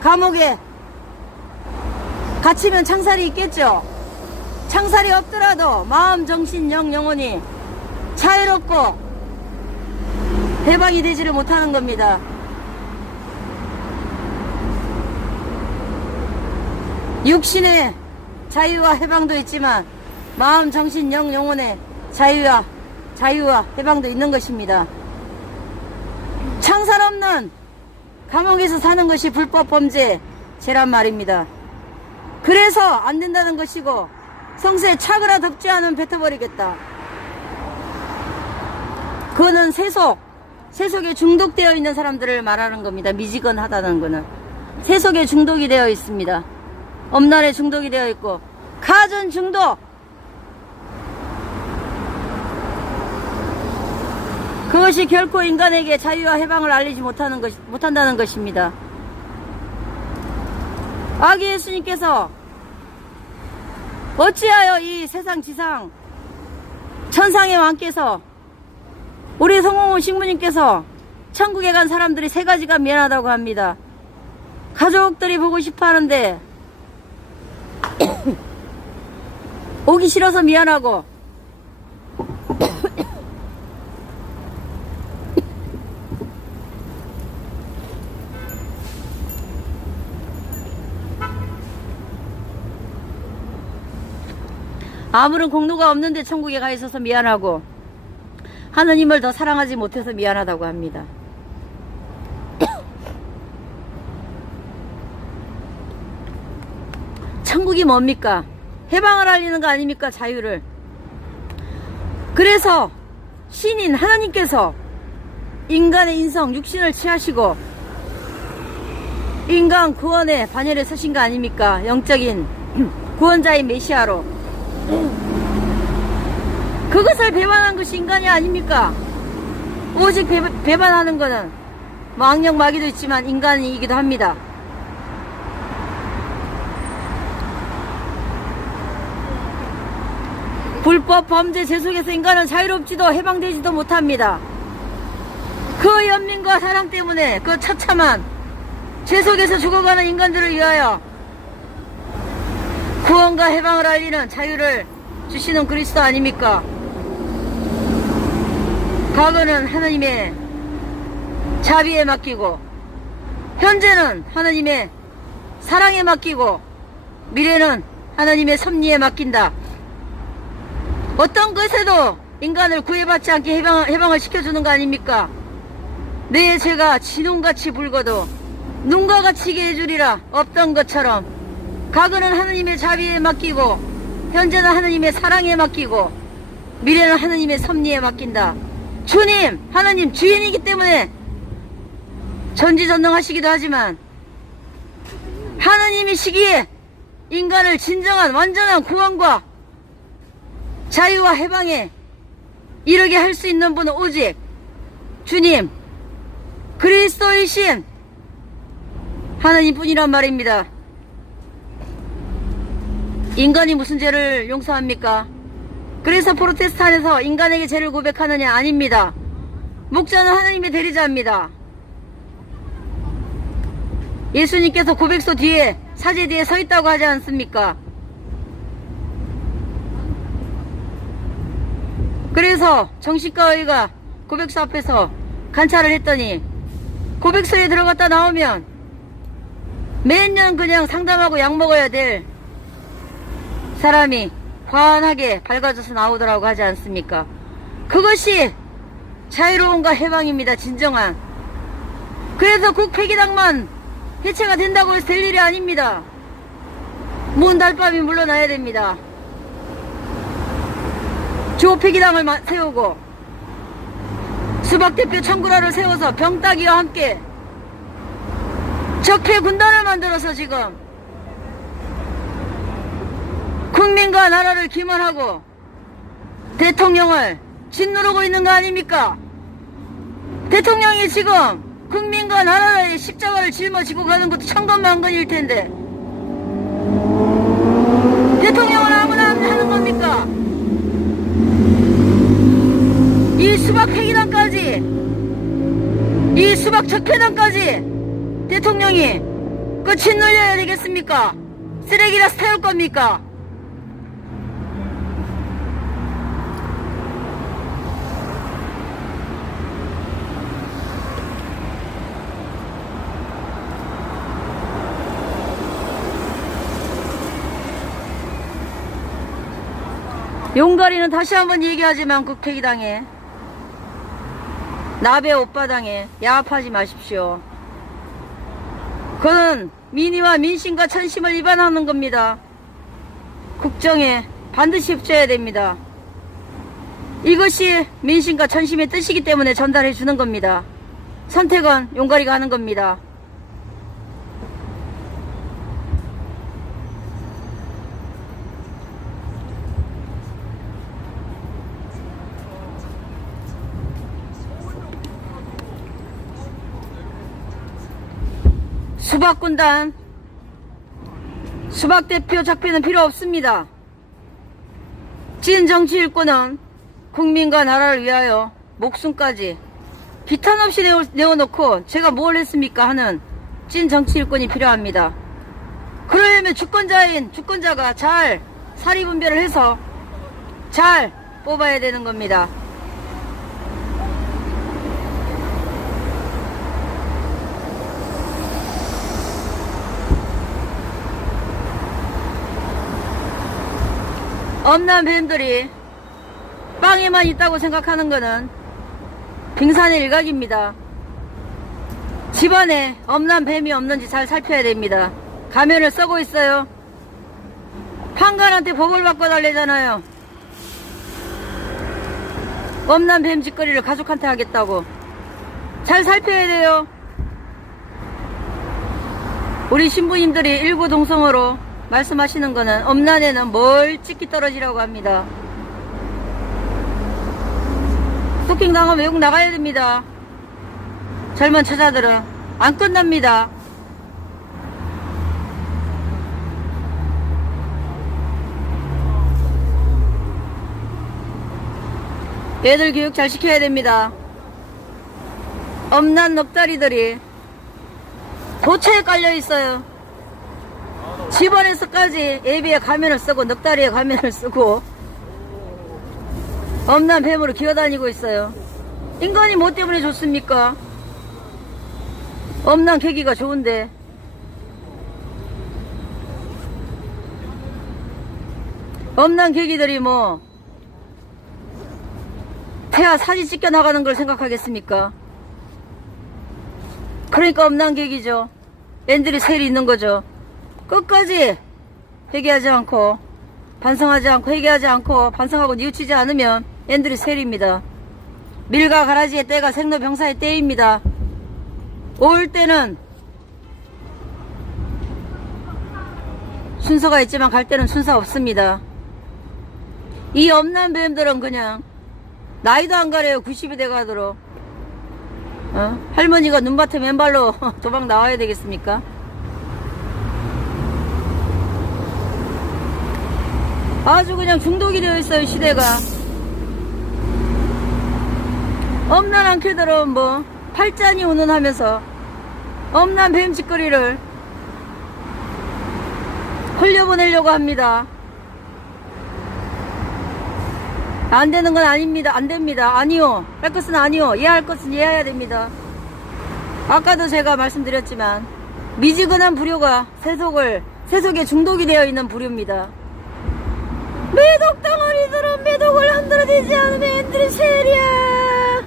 감옥에 갇히면 창살이 있겠죠. 창살이 없더라도 마음 정신 영혼이 자유롭고 해방이 되지를 못하는 겁니다. 육신의 자유와 해방도 있지만 마음 정신 영혼의 자유와 해방도 있는 것입니다. 창살 없는 감옥에서 사는 것이 불법 범죄죄란 말입니다. 그래서 안 된다는 것이고 성서에 차거나 덕지 않으면 뱉어버리겠다. 그거는 세속 세속에 중독되어 있는 사람들을 말하는 겁니다. 미지근하다는 거는 세속에 중독이 되어 있습니다. 엄란에 중독이 되어 있고 가전 중독, 그것이 결코 인간에게 자유와 해방을 알리지 못한다는 것입니다. 아기 예수님께서 어찌하여 이 세상 지상 천상의 왕께서 우리 송홍훈 신부님께서 천국에 간 사람들이 세 가지가 미안하다고 합니다. 가족들이 보고 싶어 하는데 오기 싫어서 미안하고, 아무런 공로가 없는데 천국에 가 있어서 미안하고, 하느님을 더 사랑하지 못해서 미안하다고 합니다. 천국이 뭡니까? 해방을 알리는 거 아닙니까? 자유를. 그래서 신인 하나님께서 인간의 인성 육신을 취하시고 인간 구원의 반열에 서신 거 아닙니까? 영적인 구원자인 메시아로. 그것을 배반한 것이 인간이 아닙니까? 오직 배반하는 것은 악령 마귀도 있지만 인간이기도 합니다. 불법 범죄 죄 속에서 인간은 자유롭지도 해방되지도 못합니다. 그 연민과 사랑 때문에 그 처참한 죄 속에서 죽어가는 인간들을 위하여 구원과 해방을 알리는 자유를 주시는 그리스도 아닙니까? 과거는 하나님의 자비에 맡기고 현재는 하나님의 사랑에 맡기고 미래는 하나님의 섭리에 맡긴다. 어떤 것에도 인간을 구애받지 않게 해방을 시켜주는 거 아닙니까? 내 죄가 진홍같이 붉어도 눈과 같이게 해주리라. 없던 것처럼 과거는 하나님의 자비에 맡기고 현재는 하나님의 사랑에 맡기고 미래는 하나님의 섭리에 맡긴다. 주님, 하나님 주인이기 때문에 전지전능하시기도 하지만 하나님이시기에 인간을 진정한 완전한 구원과 자유와 해방에 이르게 할 수 있는 분은 오직 주님 그리스도이신 하나님뿐이란 말입니다. 인간이 무슨 죄를 용서합니까? 그래서 프로테스탄에서 인간에게 죄를 고백하느냐? 아닙니다. 목자는 하나님의 대리자입니다. 예수님께서 고백소 뒤에 사제 뒤에 서 있다고 하지 않습니까? 그래서 정신과 의가 고백소 앞에서 관찰을 했더니 고백소에 들어갔다 나오면 매년 그냥 상담하고 약 먹어야 될 사람이 환하게 밝아져서 나오더라고 하지 않습니까? 그것이 자유로움과 해방입니다. 진정한. 그래서 국폐기당만 해체가 된다고 해서 될 일이 아닙니다. 문달밤이 물러나야 됩니다. 조폐기당을 세우고 수박대표 청구라를 세워서 병따기와 함께 적폐 군단을 만들어서 지금 국민과 나라를 기만하고 대통령을 짓누르고 있는 거 아닙니까? 대통령이 지금 국민과 나라의 십자가를 짊어지고 가는 것도 천건만건일 텐데 대통령은 아무나 하는 겁니까? 이 수박 폐기단까지 이 수박 적폐단까지 대통령이 그 짓눌려야 되겠습니까? 쓰레기라서 태울 겁니까? 용가리는 다시 한번 얘기하지만 국회의당에 나베 오빠당에 야합하지 마십시오. 그는 민의와 민심과 천심을 위반하는 겁니다. 국정에 반드시 협조해야 됩니다. 이것이 민심과 천심의 뜻이기 때문에 전달해 주는 겁니다. 선택은 용가리가 하는 겁니다. 수박군단, 수박대표 작표는 필요 없습니다. 찐 정치 일꾼은 국민과 나라를 위하여 목숨까지 비탄 없이 내어놓고 제가 뭘 했습니까 하는 찐 정치 일꾼이 필요합니다. 그러려면 주권자가 잘 사리분별을 해서 잘 뽑아야 되는 겁니다. 엄난 뱀들이 빵에만 있다고 생각하는 것은 빙산의 일각입니다. 집안에 엄난 뱀이 없는지 잘 살펴야 됩니다. 가면을 쓰고 있어요. 판관한테 보고를 받고 달래잖아요. 엄난 뱀 짓거리를 가족한테 하겠다고. 잘 살펴야 돼요. 우리 신부님들이 일구동성으로 말씀하시는 거는 엄난에는 멀찍이 떨어지라고 합니다. 스토킹 당하면 외국 나가야 됩니다. 젊은 처자들은 안 끝납니다. 애들 교육 잘 시켜야 됩니다. 엄난 넙다리들이 도처에 깔려 있어요. 집안에서까지 애비에 가면을 쓰고 넉다리에 가면을 쓰고 엄난 뱀으로 기어다니고 있어요. 인간이 뭐 때문에 좋습니까? 엄난 계기가 좋은데. 엄난 계기들이 뭐 태아 사진 찍혀 나가는 걸 생각하겠습니까? 그러니까 엄난 계기죠. 앤들이 셀이 있는 거죠. 끝까지 회개하지 않고 반성하지 않고 회개하지 않고 반성하고 뉘우치지 않으면 앤들이 셀입니다. 밀과 가라지의 때가 생로병사의 때입니다. 올 때는 순서가 있지만 갈 때는 순서 없습니다. 이 엄난 뱀들은 그냥 나이도 안 가려요. 90이 돼가도록. 할머니가 눈밭에 맨발로 도망 나와야 되겠습니까? 아주 그냥 중독이 되어 있어요. 시대가. 엄난 앙캐들은 뭐 팔자니 운운하면서 엄난 뱀짓거리를 흘려보내려고 합니다. 안 되는 건 아닙니다. 안 됩니다. 아니요. 할 것은 아니요. 이해할 것은 이해해야 됩니다. 아까도 제가 말씀드렸지만 미지근한 불효가 세속에 중독이 되어 있는 불효입니다. 매독 덩어리들은 매독을 흔들어대지 않으면 앤들이 셀이야.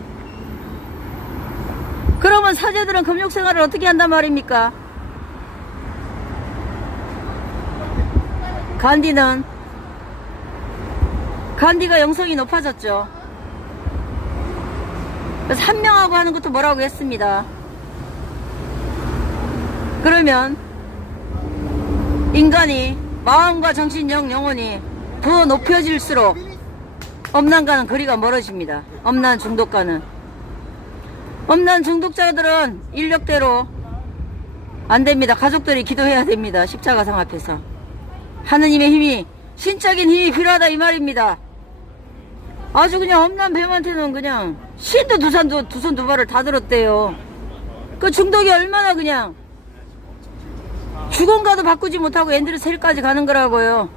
그러면 사제들은 금욕생활을 어떻게 한단 말입니까? 간디가 영성이 높아졌죠. 그래서 한명하고 하는 것도 뭐라고 했습니다. 그러면 인간이 마음과 정신, 영혼이 더 높여질수록 엄난과는 거리가 멀어집니다. 엄난 중독과는. 엄난 중독자들은 인력대로 안 됩니다. 가족들이 기도해야 됩니다. 십자가상 앞에서. 하느님의 힘이, 신적인 힘이 필요하다 이 말입니다. 아주 그냥 엄난 뱀한테는 그냥 신도 두 손 두 발을 다 들었대요. 그 중독이 얼마나 그냥 죽음과도 바꾸지 못하고 앤드류 셀까지 가는 거라고요.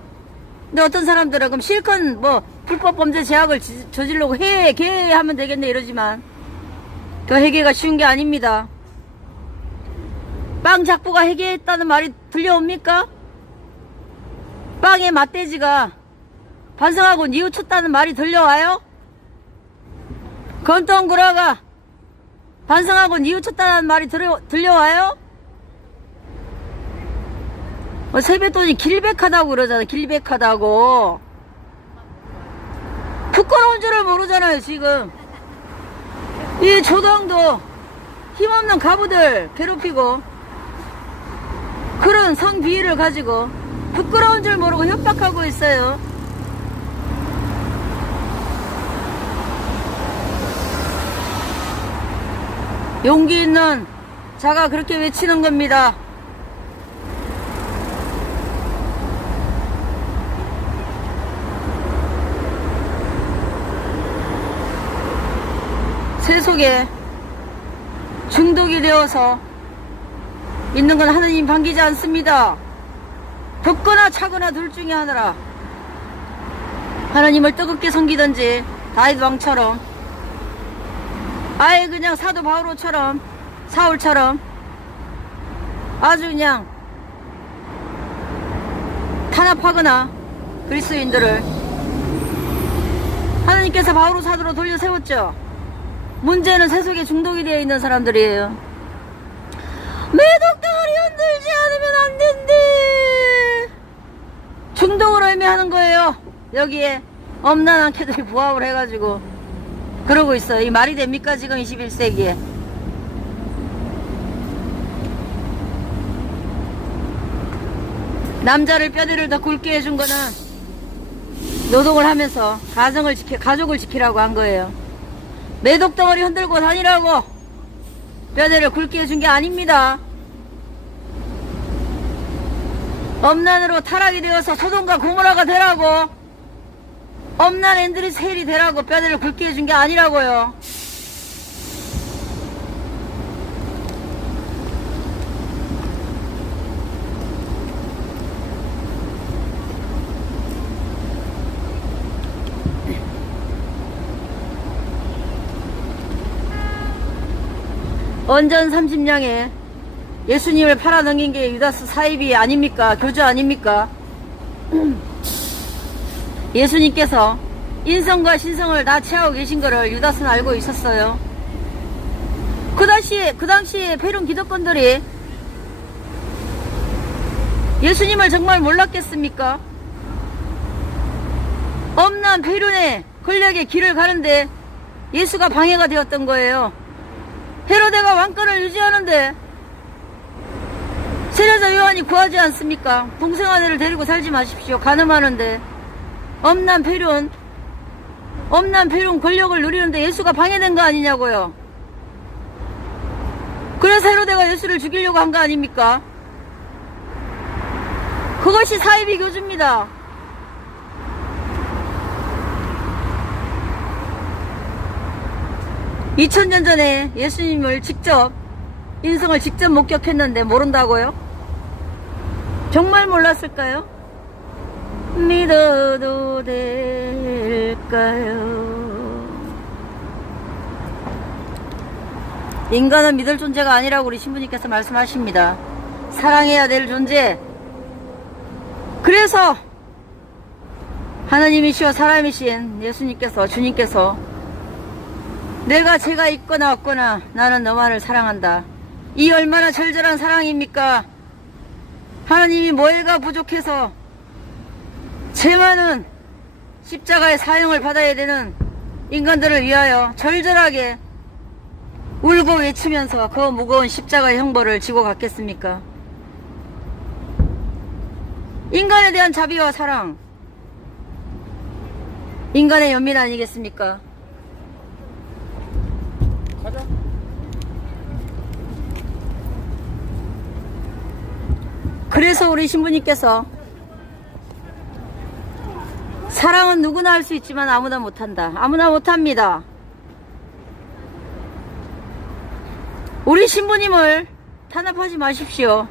근데 어떤 사람들은 그럼 실컷 뭐 불법 범죄 제약을 저지르고 해하면 되겠네 이러지만 그 해계가 쉬운 게 아닙니다. 빵 작부가 해계했다는 말이 들려옵니까? 빵의 맏돼지가 반성하고 뉘우쳤다는 말이 들려와요? 건덩구라가 반성하고 뉘우쳤다는 말이 들려와요? 세뱃돈이 길백하다고 그러잖아. 길백하다고. 부끄러운 줄을 모르잖아요. 지금 이 조당도 힘없는 가부들 괴롭히고 그런 성비위를 가지고 부끄러운 줄 모르고 협박하고 있어요. 용기 있는 자가 그렇게 외치는 겁니다. 세속에 중독이 되어서 있는 건 하느님 반기지 않습니다. 덥거나 차거나 둘 중에 하나라. 하나님을 뜨겁게 섬기든지 다윗 왕처럼 아예 그냥 사도 바오로처럼 사울처럼 아주 그냥 탄압하거나 그리스도인들을 하나님께서 바오로 사도로 돌려 세웠죠. 문제는 세속에 중독이 되어 있는 사람들이에요. 매독덩어리 흔들지 않으면 안 된대. 중독을 의미하는 거예요. 여기에 엄난한 캐들이 부합을 해가지고 그러고 있어요. 이 말이 됩니까 지금 21세기에. 남자를 뼈대를 더 굵게 해준 거는 노동을 하면서 가족을 지키라고 한 거예요. 매독덩어리 흔들고 다니라고 뼈대를 굵게 해준 게 아닙니다. 엄난으로 타락이 되어서 소돔과 고모라가 되라고, 엄난 앤드리셀이 되라고 뼈대를 굵게 해준 게 아니라고요. 원전 30냥에 예수님을 팔아넘긴 게 유다스 사입이 아닙니까? 교주 아닙니까? 예수님께서 인성과 신성을 다 취하고 계신 거를 유다스는 알고 있었어요. 그 당시에 페룬 기득권들이 예수님을 정말 몰랐겠습니까? 엄난 페룬의 권력의 길을 가는데 예수가 방해가 되었던 거예요. 헤로데가 왕권을 유지하는데 세례자 요한이 구하지 않습니까? 동생 아내를 데리고 살지 마십시오. 가늠하는데 엄난 페룬 권력을 누리는데 예수가 방해된 거 아니냐고요. 그래서 헤로데가 예수를 죽이려고 한 거 아닙니까? 그것이 사이비 교주입니다. (2000년) 전에 예수님을 인성을 직접 목격했는데 모른다고요? 정말 몰랐을까요? 믿어도 될까요? 인간은 믿을 존재가 아니라고 우리 신부님께서 말씀하십니다. 사랑해야 될 존재. 그래서 하나님이시여 사람이신 예수님께서, 주님께서 내가 죄가 있거나 없거나 나는 너만을 사랑한다. 이 얼마나 절절한 사랑입니까? 하나님이 뭐가 부족해서 죄 많은 십자가의 사형을 받아야 되는 인간들을 위하여 절절하게 울고 외치면서 그 무거운 십자가의 형벌을 지고 갔겠습니까? 인간에 대한 자비와 사랑, 인간의 연민 아니겠습니까? 가자. 그래서 우리 신부님께서 사랑은 누구나 할 수 있지만 아무나 못한다. 아무나 못합니다. 우리 신부님을 탄압하지 마십시오.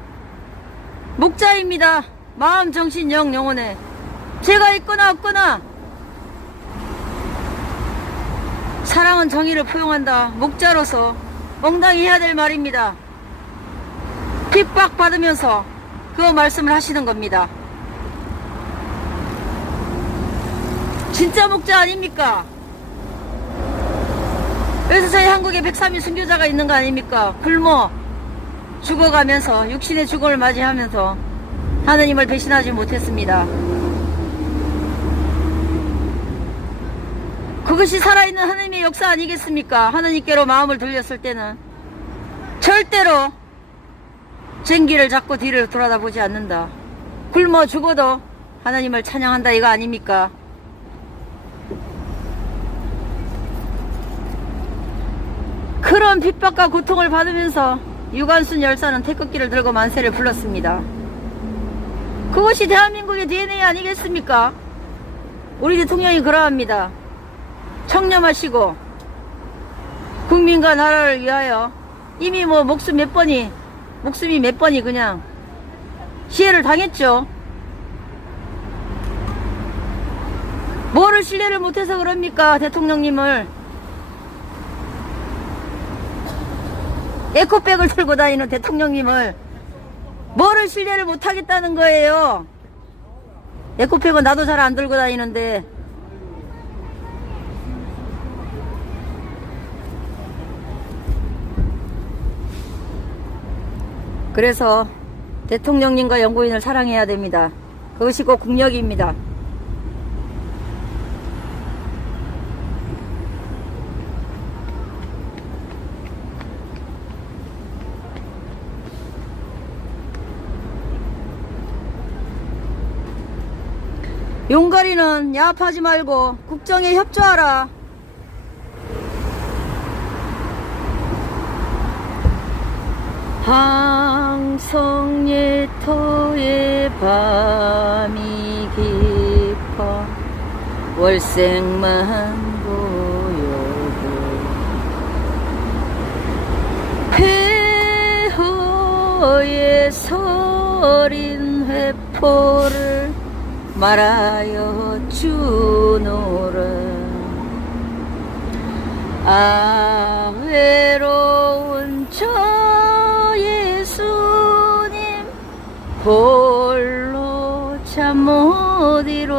목자입니다. 마음, 정신, 영, 영혼에 죄가 있거나 없거나 사랑은 정의를 포용한다. 목자로서 엉당히 해야 될 말입니다. 핍박받으면서 그 말씀을 하시는 겁니다. 진짜 목자 아닙니까? 그래서 저희 한국에 103일 순교자가 있는 거 아닙니까? 굶어 죽어가면서 육신의 죽음을 맞이하면서 하느님을 배신하지 못했습니다. 그것이 살아있는 하나님의 역사 아니겠습니까? 하나님께로 마음을 돌렸을 때는 절대로 쟁기를 잡고 뒤를 돌아다보지 않는다. 굶어 죽어도 하나님을 찬양한다 이거 아닙니까? 그런 핍박과 고통을 받으면서 유관순 열사는 태극기를 들고 만세를 불렀습니다. 그것이 대한민국의 DNA 아니겠습니까? 우리 대통령이 그러합니다. 청렴하시고 국민과 나라를 위하여 이미 뭐 목숨이 몇 번이 그냥 시해를 당했죠. 뭐를 신뢰를 못해서 그럽니까? 대통령님을 에코백을 들고 다니는 대통령님을 뭐를 신뢰를 못하겠다는 거예요. 에코백은 나도 잘 안 들고 다니는데. 그래서 대통령님과 연구인을 사랑해야 됩니다. 그것이 꼭 국력입니다. 용가리는 야합하지 말고 국정에 협조하라. 항성예토의 밤이 깊어 월색만 보여도 폐허의 서린 회포를 말하여 주노라. 아 외로운 저 예수님 홀로 잠 못 이뤄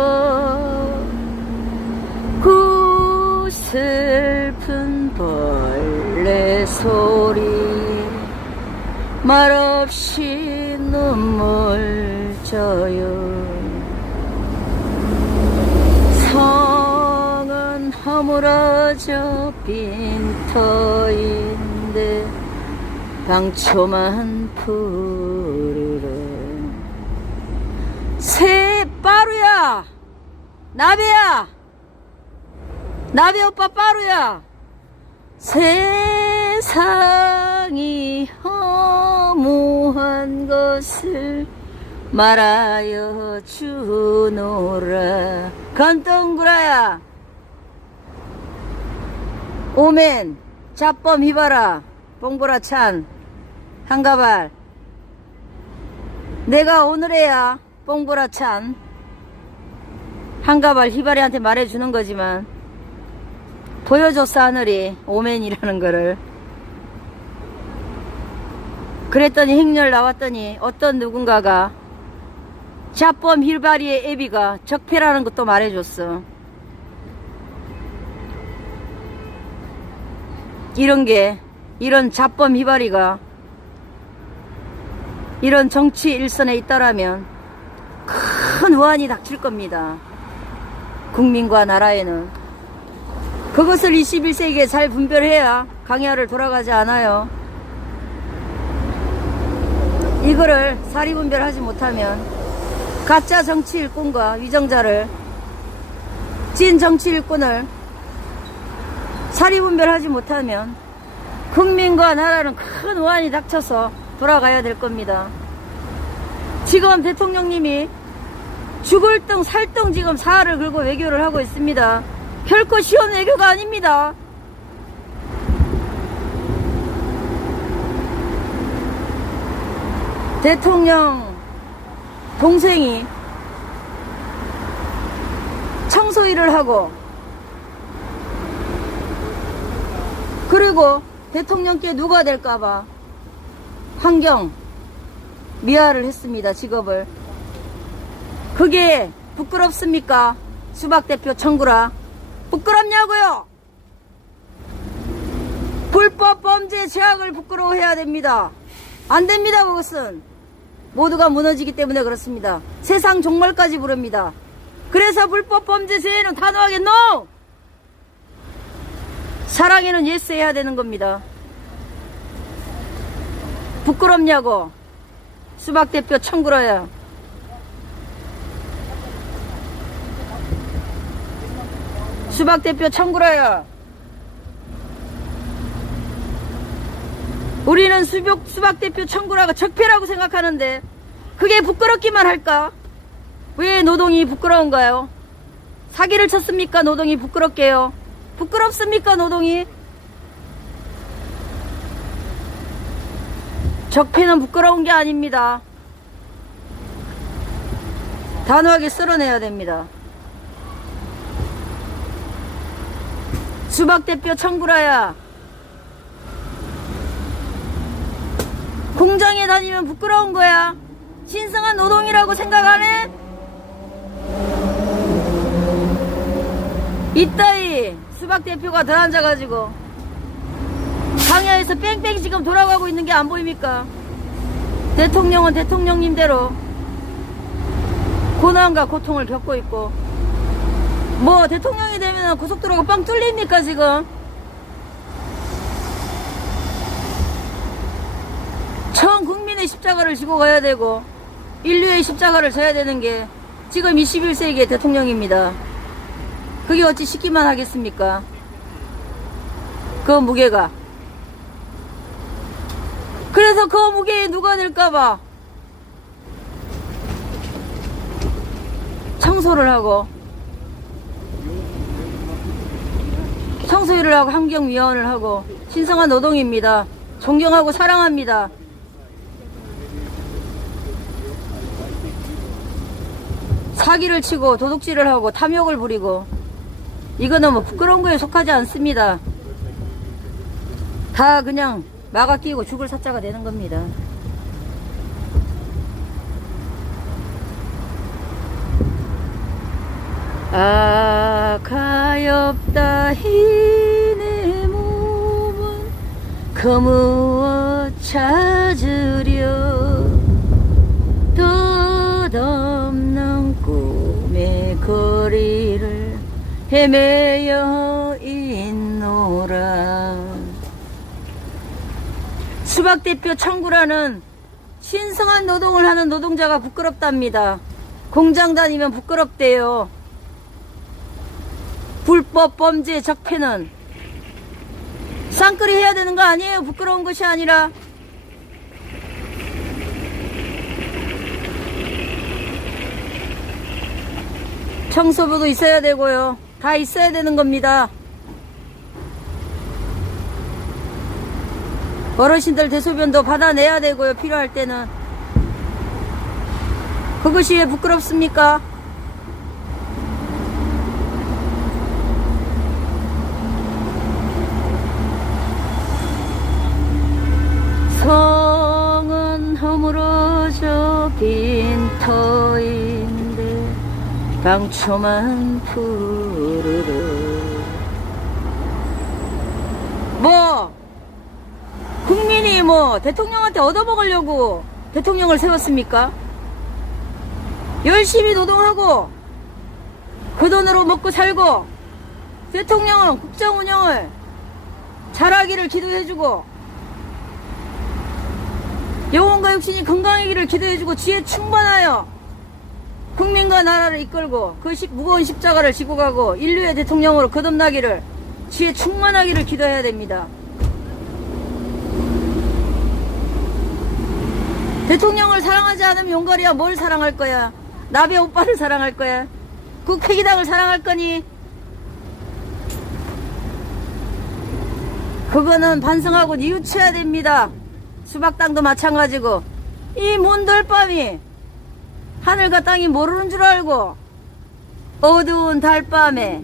그 슬픈 벌레 소리 말없이 눈물 져요. 성은 허물어져 빈터인데 방초만 푸르르. 새 빠루야 나베야 나베 오빠 빠루야. 세상이 허무한 것을 말하여 주노라. 건동구라야 오멘 잡범 휘바라 봉보라 찬 한가발. 내가 오늘에야 봉보라 찬 한가발 휘바리한테 말해주는 거지만 보여줬어 하늘이 오멘이라는 거를. 그랬더니 행렬 나왔더니 어떤 누군가가 잡범 휘바리의 애비가 적폐라는 것도 말해줬어. 이런 잡범 휘바리가 이런 정치 일선에 있다라면 큰 우환이 닥칠 겁니다. 국민과 나라에는. 그것을 21세기에 잘 분별해야 강야를 돌아가지 않아요. 이거를 사리분별하지 못하면 가짜 정치 일꾼과 위정자를, 찐 정치 일꾼을 사리분별하지 못하면 국민과 나라는 큰 우환이 닥쳐서 돌아가야 될 겁니다. 지금 대통령님이 죽을 등 살등 지금 사활을 걸고 외교를 하고 있습니다. 결코 쉬운 외교가 아닙니다. 대통령 동생이 청소 일을 하고 그리고 대통령께 누가 될까봐 환경 미화를 했습니다. 직업을. 그게 부끄럽습니까? 수박대표 청구라. 부끄럽냐고요? 불법 범죄 제약을 부끄러워해야 됩니다. 안 됩니다. 그것은 모두가 무너지기 때문에 그렇습니다. 세상 종말까지 부릅니다. 그래서 불법 범죄 제에는 단호하게 NO! 사랑에는 예스 해야 되는 겁니다. 부끄럽냐고. 수박 대표 청구라야. 수박 대표 청구라야. 우리는 수박 대표 청구라가 적폐라고 생각하는데 그게 부끄럽기만 할까? 왜 노동이 부끄러운가요? 사기를 쳤습니까? 노동이 부끄럽게요. 부끄럽습니까? 노동이? 적폐는 부끄러운 게 아닙니다. 단호하게 쓸어내야 됩니다. 수박 대표 청구라야. 공장에 다니면 부끄러운 거야? 신성한 노동이라고 생각 안 해? 이따위 수박 대표가 더 앉아가지고 강야에서 뺑뺑이 지금 돌아가고 있는 게 안 보입니까? 대통령은 대통령님대로 고난과 고통을 겪고 있고, 뭐 대통령이 되면 고속도로가 빵 뚫립니까 지금? 전 국민의 십자가를 지고 가야 되고 인류의 십자가를 져야 되는 게 지금 21세기의 대통령입니다. 그게 어찌 쉽기만 하겠습니까? 그 무게가. 그래서 그 무게에 누가 될까봐 청소를 하고 청소일을 하고 환경위원을 하고 신성한 노동입니다. 존경하고 사랑합니다. 사기를 치고 도둑질을 하고 탐욕을 부리고 이거는 뭐 부끄러운 거에 속하지 않습니다. 다 그냥 막아 끼고 죽을 사자가 되는 겁니다. 아 가엾다 이 내 몸은 거무어 찾으려 덧없는 꿈의 거리를 헤매여 있노라. 수박 대표 청구라는 신성한 노동을 하는 노동자가 부끄럽답니다. 공장 다니면 부끄럽대요. 불법 범죄 적폐는 쌍끌이 해야 되는 거 아니에요? 부끄러운 것이 아니라. 청소부도 있어야 되고요. 다 있어야 되는 겁니다. 어르신들 대소변도 받아내야 되고요. 필요할 때는. 그것이 왜 부끄럽습니까? 성은 허물어져 빈 터인데 방초만 푸르르. 뭐 국민이 뭐 대통령한테 얻어먹으려고 대통령을 세웠습니까? 열심히 노동하고 그 돈으로 먹고 살고 대통령은 국정 운영을 잘하기를 기도해주고 영혼과 육신이 건강하기를 기도해주고 지혜 충만하여 국민과 나라를 이끌고 그 무거운 십자가를 지고 가고 인류의 대통령으로 거듭나기를 지혜 충만하기를 기도해야 됩니다. 대통령을 사랑하지 않으면 용가리야 뭘 사랑할 거야? 나비 오빠를 사랑할 거야? 국회의당을 사랑할 거니? 그거는 반성하고 뉘우쳐야 됩니다. 수박당도 마찬가지고. 이 몬돌밤이 하늘과 땅이 모르는 줄 알고 어두운 달밤에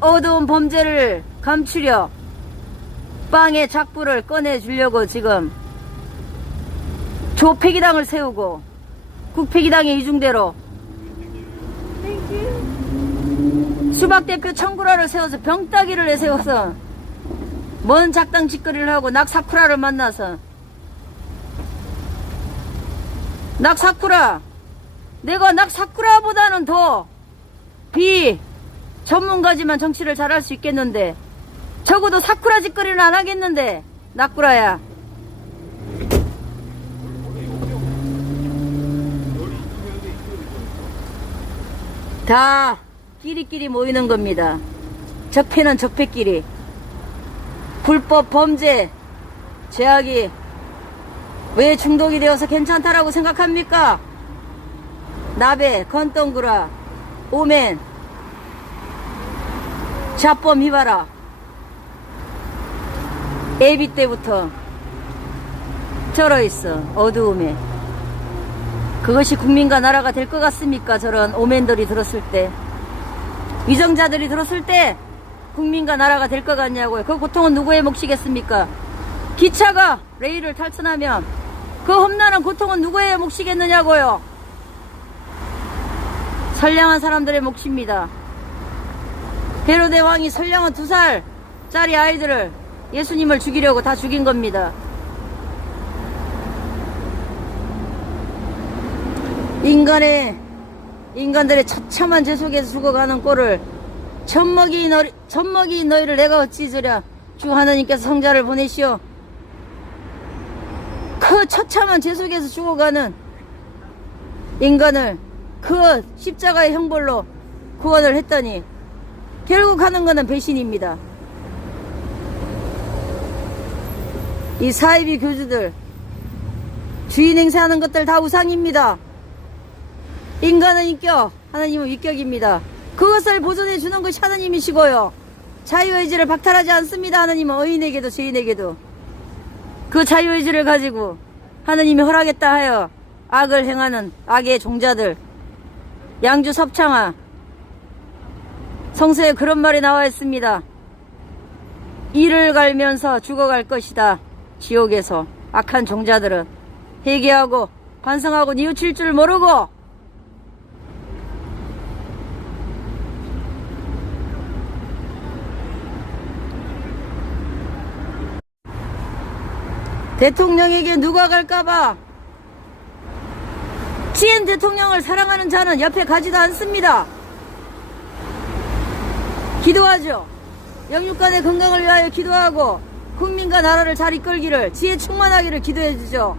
어두운 범죄를 감추려 빵의 작불을 꺼내주려고 지금 조폐기당을 세우고 국폐기당의 이중대로 수박대표 청구라를 세워서 병따기를 내세워서 먼 작당 짓거리를 하고 낙사쿠라를 만나서 낙사쿠라, 내가 낙사쿠라보다는 더 전문가지만 정치를 잘할 수 있겠는데 적어도 사쿠라 짓거리는 안 하겠는데, 낙구라야. 다 끼리끼리 모이는 겁니다. 적폐는 적폐끼리. 불법 범죄, 죄악이 왜 중독이 되어서 괜찮다라고 생각합니까? 나베, 건동구라, 오멘, 자범 히바라. 애비 때부터 절어있어, 어두움에. 그것이 국민과 나라가 될 것 같습니까? 저런 오맨들이 들었을 때, 위정자들이 들었을 때 국민과 나라가 될 것 같냐고요. 그 고통은 누구의 몫이겠습니까? 기차가 레일을 탈선하면 그 험난한 고통은 누구의 몫이겠느냐고요. 선량한 사람들의 몫입니다. 헤로데 왕이 선량한 2살짜리 아이들을, 예수님을 죽이려고 다 죽인 겁니다. 인간들의 처참한 죄 속에서 죽어가는 꼴을 젖먹이인 너희를 내가 어찌 잊으랴. 주 하나님께서 성자를 보내시오. 그 처참한 죄 속에서 죽어가는 인간을 그 십자가의 형벌로 구원을 했더니 결국 하는 것은 배신입니다. 이 사이비 교주들, 주인 행세하는 것들 다 우상입니다. 인간은 인격, 하나님은 위격입니다. 그것을 보존해 주는 것이 하나님이시고요. 자유의지를 박탈하지 않습니다. 하나님은 의인에게도 죄인에게도. 그 자유의지를 가지고 하나님이 허락했다 하여 악을 행하는 악의 종자들, 양주 섭창아 성서에 그런 말이 나와 있습니다. 이를 갈면서 죽어갈 것이다. 지옥에서 악한 종자들은 회개하고 반성하고 뉘우칠 줄 모르고 대통령에게 누가 갈까봐 지엔 대통령을 사랑하는 자는 옆에 가지도 않습니다. 기도하죠. 영육간의 건강을 위하여 기도하고 국민과 나라를 잘 이끌기를, 지혜 충만하기를 기도해 주죠.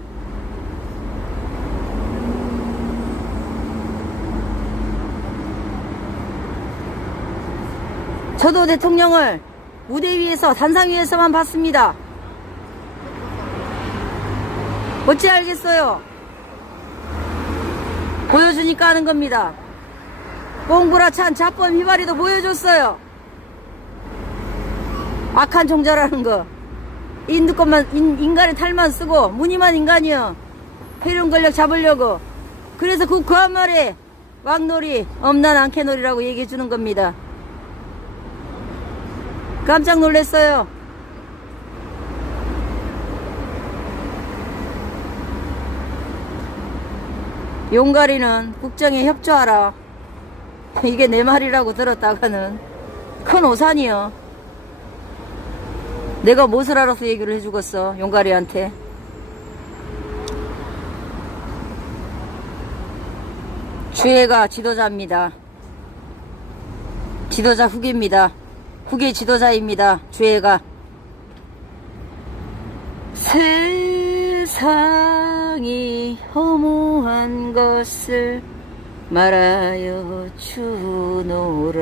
저도 대통령을 무대 위에서, 단상 위에서만 봤습니다. 어찌 알겠어요? 보여주니까 하는 겁니다. 꽁구라 찬 자범 휘바리도 보여줬어요. 악한 종자라는 거. 인간의 탈만 쓰고 무늬만 인간이요. 회룡 권력 잡으려고. 그래서 그 한 말에 왕놀이, 엄난 안캐놀이라고 얘기해 주는 겁니다. 깜짝 놀랐어요. 용가리는 국정에 협조하라. 이게 내 말이라고 들었다가는 큰 오산이요. 내가 무엇을 알아서 얘기를 해주겠어, 용가리한테. 주애가 지도자입니다. 지도자 후계입니다. 후계 지도자입니다. 주애가. 세상이 허무한 것을 말하여 주노라.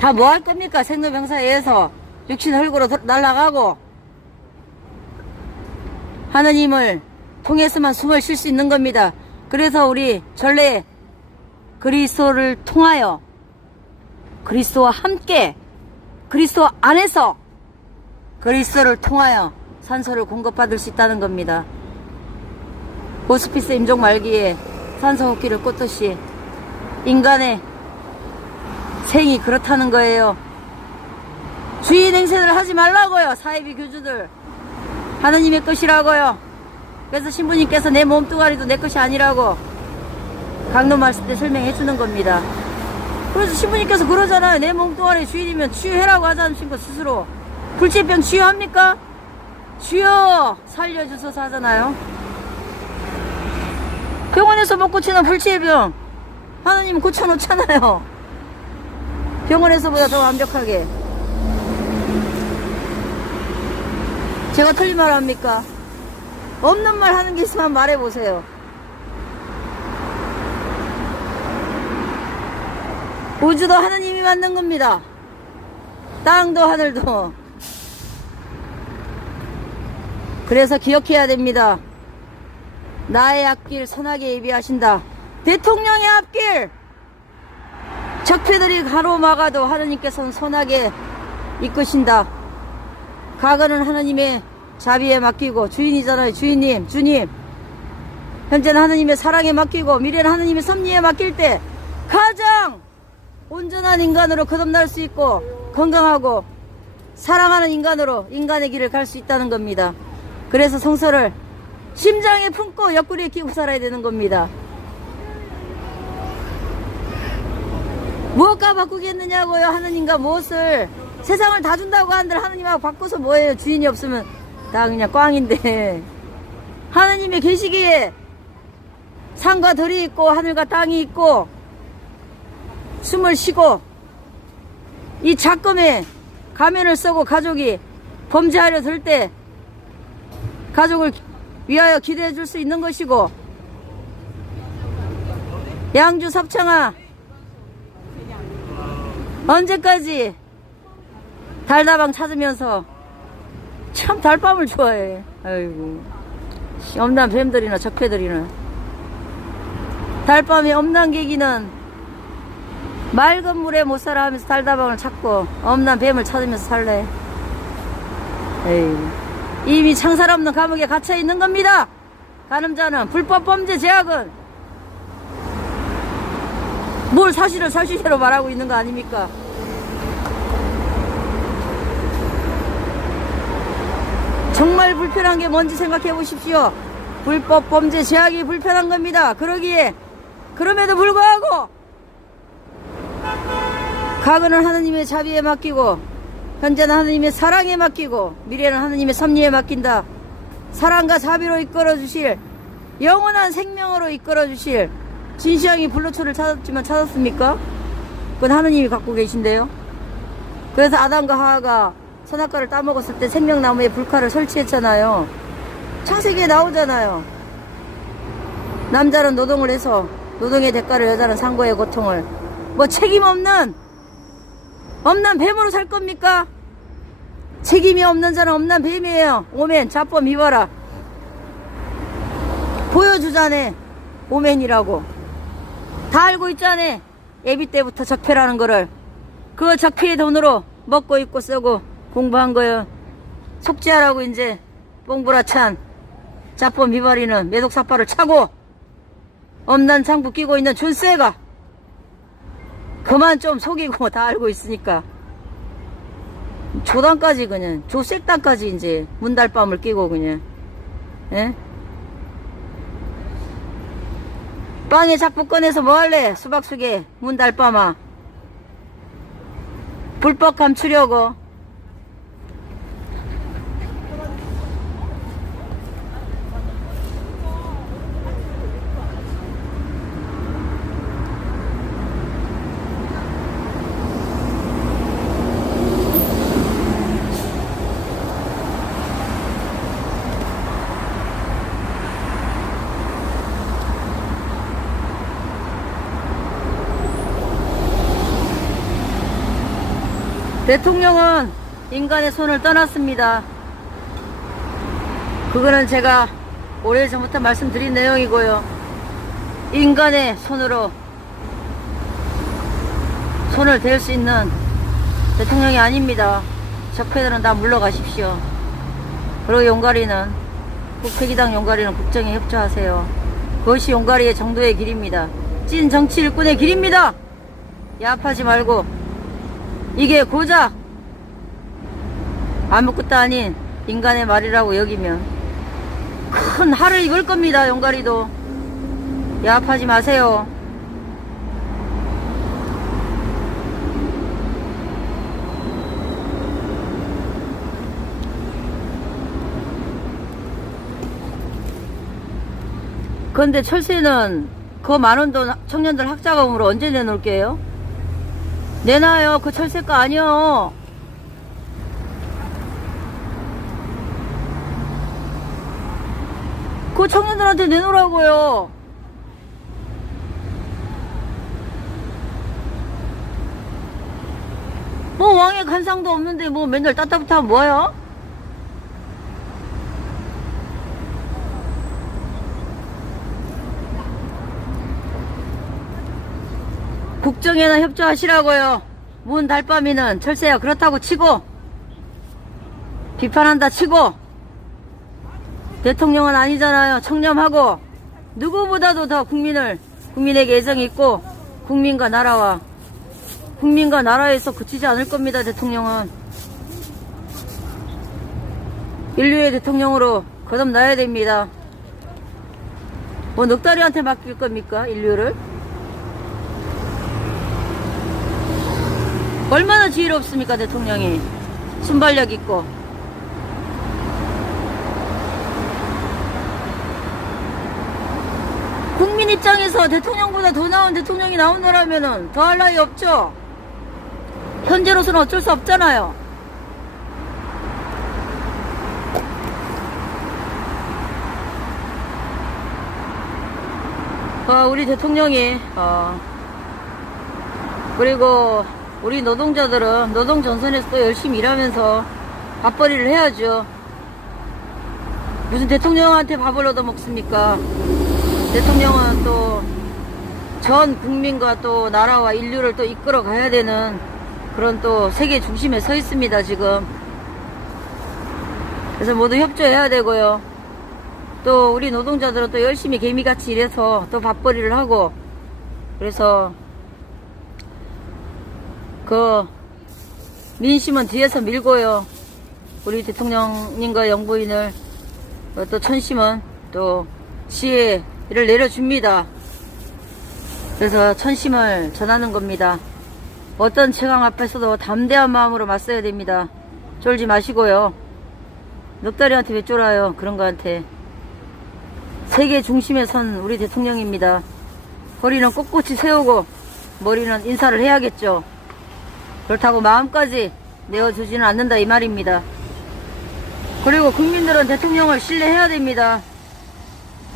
다 뭐 할 겁니까? 생로병사에서 육신 흙으로 날아가고 하나님을 통해서만 숨을 쉴 수 있는 겁니다. 그래서 우리 전래 그리스도를 통하여, 그리스도와 함께, 그리스도 안에서 그리스도를 통하여 산소를 공급받을 수 있다는 겁니다. 호스피스 임종 말기에 산소 호흡기를 꽂듯이 인간의 생이 그렇다는 거예요. 주인 행세를 하지 말라고요. 사이비 교주들. 하느님의 것이라고요. 그래서 신부님께서 내 몸뚱아리도 내 것이 아니라고 강론 말씀 때 설명해 주는 겁니다. 그래서 신부님께서 그러잖아요. 내 몸뚱아리 주인이면 치유해라고 하지 않으신거 스스로. 불치병 치유합니까? 주여 살려주소서 하잖아요. 병원에서 못 고치는 불치병 하느님은 고쳐놓잖아요. 병원에서보다 더 완벽하게. 제가 틀린 말 합니까? 없는 말 하는 게 있으면 말해보세요. 우주도 하느님이 만든 겁니다. 땅도 하늘도. 그래서 기억해야 됩니다. 나의 앞길 선하게 예비하신다. 대통령의 앞길 적폐들이 가로막아도 하느님께서는 선하게 이끄신다. 과거는 하느님의 자비에 맡기고, 주인이잖아요. 주인님, 주님. 현재는 하느님의 사랑에 맡기고, 미래는 하느님의 섭리에 맡길 때 가장 온전한 인간으로 거듭날 수 있고, 건강하고 사랑하는 인간으로 인간의 길을 갈 수 있다는 겁니다. 그래서 성서를 심장에 품고 옆구리에 끼고 살아야 되는 겁니다. 무엇과 바꾸겠느냐고요? 하느님과 무엇을. 세상을 다 준다고 하는데 하느님하고 바꿔서 뭐예요? 주인이 없으면 다 그냥 꽝인데. 하느님의 계시기에 산과 들이 있고 하늘과 땅이 있고 숨을 쉬고 이 작검에 가면을 쓰고 가족이 범죄하려 들 때 가족을 위하여 기도해 줄 수 있는 것이고, 양주 섭청아 언제까지 달다방 찾으면서 참 달밤을 좋아해. 아이고, 엄난 뱀들이나 적폐들이나. 달밤에 엄난개기는 맑은 물에 못 살아 하면서 달다방을 찾고 엄난 뱀을 찾으면서 살래. 에이, 이미 창살 없는 감옥에 갇혀 있는 겁니다. 간음자는, 불법 범죄 제약은 뭘 사실을 사실대로 말하고 있는 거 아닙니까? 정말 불편한 게 뭔지 생각해 보십시오. 불법 범죄 제약이 불편한 겁니다. 그러기에 그럼에도 불구하고 과거는 하느님의 자비에 맡기고, 현재는 하느님의 사랑에 맡기고, 미래는 하느님의 섭리에 맡긴다. 사랑과 자비로 이끌어 주실, 영원한 생명으로 이끌어 주실 진시황이 불로초를 찾았지만 찾았습니까? 그건 하느님이 갖고 계신데요. 그래서 아담과 하와가 선악과를 따먹었을 때 생명나무에 불칼을 설치했잖아요. 창세기에 나오잖아요. 남자는 노동을 해서 노동의 대가를, 여자는 상고의 고통을. 뭐 책임 없는 엄난 뱀으로 살 겁니까? 책임이 없는 자는 엄난 뱀이에요. 오멘, 자법 미워라. 보여주자네. 오멘이라고. 다 알고 있자네. 예비 때부터 적폐라는 거를. 그 적폐의 돈으로 먹고 입고 쓰고 공부한 거요. 속죄하라고 이제 뽕부라찬 자법 미워리는 매독사파를 차고 엄난 장부 끼고 있는 존세가 그만 좀 속이고 다 알고 있으니까 조단까지 그냥 조색단까지 이제 문달밤을 끼고 그냥. 예? 빵에 자꾸 꺼내서 뭐할래? 수박수개 문달밤아. 불법 감추려고. 대통령은 인간의 손을 떠났습니다. 그거는 제가 오래전부터 말씀드린 내용이고요. 인간의 손으로 손을 댈 수 있는 대통령이 아닙니다. 적폐들은 다 물러가십시오. 그리고 용가리는, 국회의당 용가리는 국정에 협조하세요. 그것이 용가리의 정도의 길입니다. 찐 정치 일꾼의 길입니다. 야합하지 말고. 이게 고작 아무것도 아닌 인간의 말이라고 여기면 큰 할을 입을 겁니다. 용가리도 야합하지 마세요. 그런데 철새는 그 많은 돈 청년들 학자금으로 언제 내놓을게요? 내놔요. 그 철새가 아니요. 그 청년들한테 내놓으라고요. 뭐 왕의 간상도 없는데 뭐 맨날 따따붙하면 뭐야? 국정에나 협조하시라고요. 문 달밤이는 철새야 그렇다고 치고 비판한다 치고 대통령은 아니잖아요. 청렴하고 누구보다도 더 국민에게 애정이 있고 국민과 나라에서 그치지 않을 겁니다. 대통령은 인류의 대통령으로 거듭나야 됩니다. 뭐 넉다리한테 맡길 겁니까? 인류를? 얼마나 지혜롭습니까? 대통령이 순발력 있고. 국민 입장에서 대통령보다 더 나은 대통령이 나온다라면은 더 할 나위 없죠. 현재로서는 어쩔 수 없잖아요. 우리 대통령이 그리고 우리 노동자들은 노동전선에서 또 열심히 일하면서 밥벌이를 해야죠. 무슨 대통령한테 밥을 얻어먹습니까? 대통령은 또 전 국민과 또 나라와 인류를 또 이끌어 가야 되는 그런 또 세계 중심에 서 있습니다, 지금. 그래서 모두 협조해야 되고요. 또 우리 노동자들은 또 열심히 개미같이 일해서 또 밥벌이를 하고, 그래서 그 민심은 뒤에서 밀고요. 우리 대통령님과 영부인을 또 천심은 또 지혜를 내려줍니다. 그래서 천심을 전하는 겁니다. 어떤 최강 앞에서도 담대한 마음으로 맞서야 됩니다. 쫄지 마시고요. 넉다리한테 왜 쫄아요? 그런 거한테. 세계 중심에 선 우리 대통령입니다. 허리는 꼿꼿이 세우고 머리는 인사를 해야겠죠. 그렇다고 마음까지 내어주지는 않는다 이 말입니다. 그리고 국민들은 대통령을 신뢰해야 됩니다.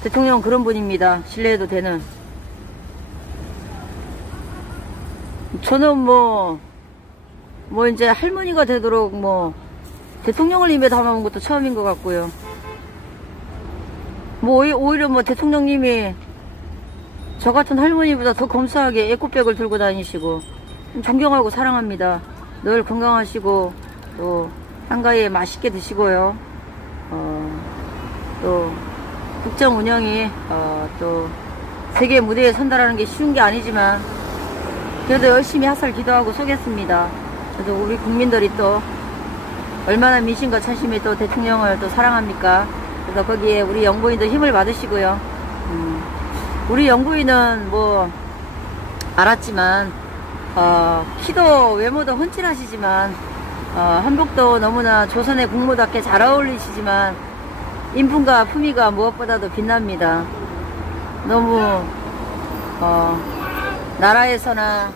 대통령은 그런 분입니다. 신뢰해도 되는. 저는 뭐 이제 할머니가 되도록 대통령을 입에 담아온 것도 처음인 것 같고요. 오히려 대통령님이 저 같은 할머니보다 더 검소하게 에코백을 들고 다니시고 존경하고 사랑합니다. 늘 건강하시고 또 한가위에 맛있게 드시고요. 또 국정 운영이 또 세계 무대에 선다라는 게 쉬운 게 아니지만 그래도 열심히 하살 기도하고 쏘겠습니다. 그래서 우리 국민들이 또 얼마나 민심과 천심이 또 대통령을 또 사랑합니까? 그래서 거기에 우리 영부인도 힘을 받으시고요. 우리 영부인은 알았지만 키도 외모도 훤칠하시지만 한복도 너무나 조선의 국모답게 잘 어울리시지만 인품과 품위가 무엇보다도 빛납니다. 너무 나라에서나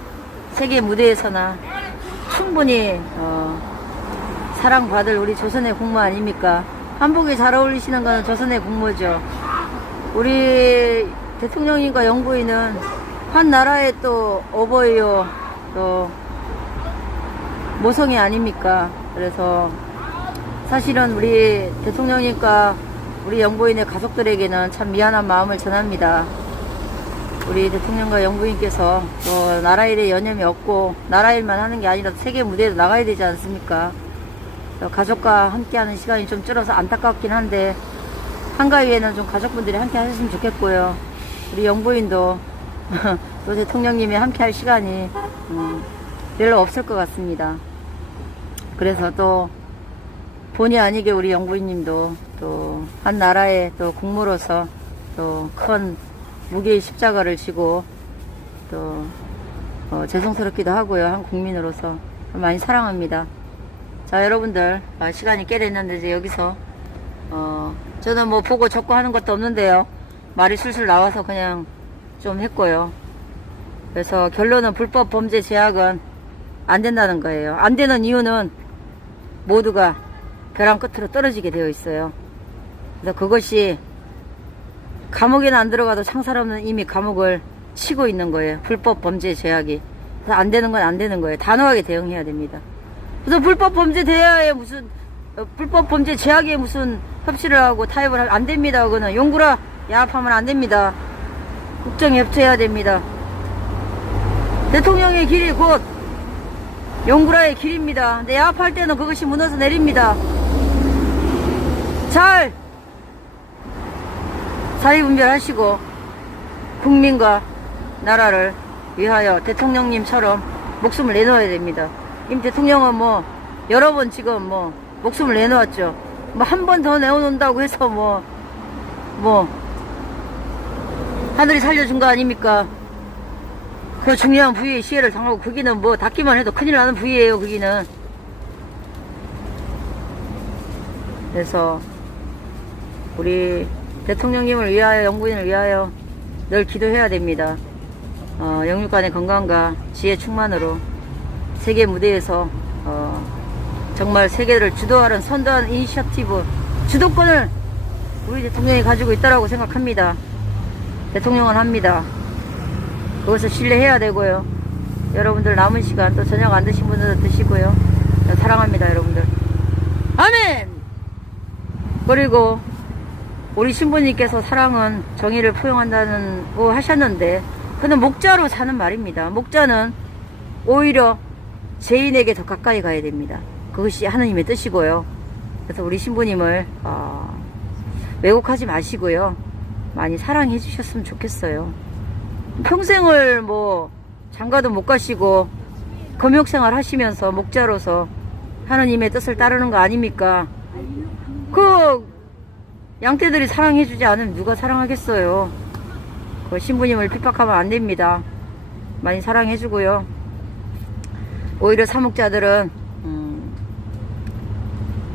세계 무대에서나 충분히 사랑받을 우리 조선의 국모 아닙니까? 한복이 잘 어울리시는 것은 조선의 국모죠. 우리 대통령님과 영부인은 한 나라의 또 어버이요 또 모성이 아닙니까? 그래서 사실은 우리 대통령님과 우리 영부인의 가족들에게는 참 미안한 마음을 전합니다. 우리 대통령과 영부인께서 또 나라 일에 여념이 없고 나라 일만 하는 게 아니라 세계 무대에도 나가야 되지 않습니까? 가족과 함께하는 시간이 좀 줄어서 안타깝긴 한데 한가위에는 좀 가족분들이 함께 하셨으면 좋겠고요. 우리 영부인도 또 대통령님이 함께 할 시간이 별로 없을 것 같습니다. 그래서 또 본의 아니게 우리 영부인님도 또 한 나라의 또 국무로서 또 큰 무게의 십자가를 지고 또 죄송스럽기도 하고요. 한 국민으로서 많이 사랑합니다. 자, 여러분들 시간이 꽤 됐는데 이제 여기서 저는 보고 적고 하는 것도 없는데요. 말이 술술 나와서 그냥 좀 했고요. 그래서 결론은 불법 범죄 제약은 안 된다는 거예요. 안 되는 이유는 모두가 벼랑 끝으로 떨어지게 되어 있어요. 그래서 그것이 감옥에는 안 들어가도 창사람은 이미 감옥을 치고 있는 거예요. 불법 범죄 제약이. 그래서 안 되는 건 안 되는 거예요. 단호하게 대응해야 됩니다. 그래서 불법 범죄 대야에 무슨 불법 범죄 제약에 무슨 협치를 하고 타협을 하면 안 됩니다. 그거는 용구라 야합하면 안 됩니다. 국정 협치해야 됩니다. 대통령의 길이 곧 용구라의 길입니다. 근데 야합할 때는 그것이 무너져 내립니다. 잘 사리분별하시고 국민과 나라를 위하여 대통령님처럼 목숨을 내놓아야 됩니다. 임 대통령은 뭐 여러 번 지금 뭐 목숨을 내놓았죠. 뭐 한 번 더 내어놓는다고 해서 뭐 하늘이 살려준 거 아닙니까? 그 중요한 부위에 시해를 당하고 거기는 뭐 닿기만 해도 큰일 나는 부위예요. 거기는. 그래서 우리 대통령님을 위하여 영부인을 위하여 늘 기도해야 됩니다. 영육간의 건강과 지혜 충만으로 세계 무대에서 정말 세계를 주도하는 선도한 이니셔티브 주도권을 우리 대통령이 가지고 있다고 생각합니다. 대통령은 합니다. 그것을 신뢰해야 되고요. 여러분들 남은 시간 또 저녁 안 드신 분들도 드시고요. 사랑합니다, 여러분들. 아멘. 그리고 우리 신부님께서 사랑은 정의를 포용한다고 하셨는데 그는 목자로 사는 말입니다. 목자는 오히려 죄인에게 더 가까이 가야 됩니다. 그것이 하느님의 뜻이고요. 그래서 우리 신부님을 왜곡하지 마시고요. 많이 사랑해 주셨으면 좋겠어요. 평생을 뭐 장가도 못 가시고 검역생활 하시면서 목자로서 하느님의 뜻을 따르는 거 아닙니까? 그 양떼들이 사랑해 주지 않으면 누가 사랑하겠어요. 그 신부님을 핍박하면 안 됩니다. 많이 사랑해 주고요. 오히려 사목자들은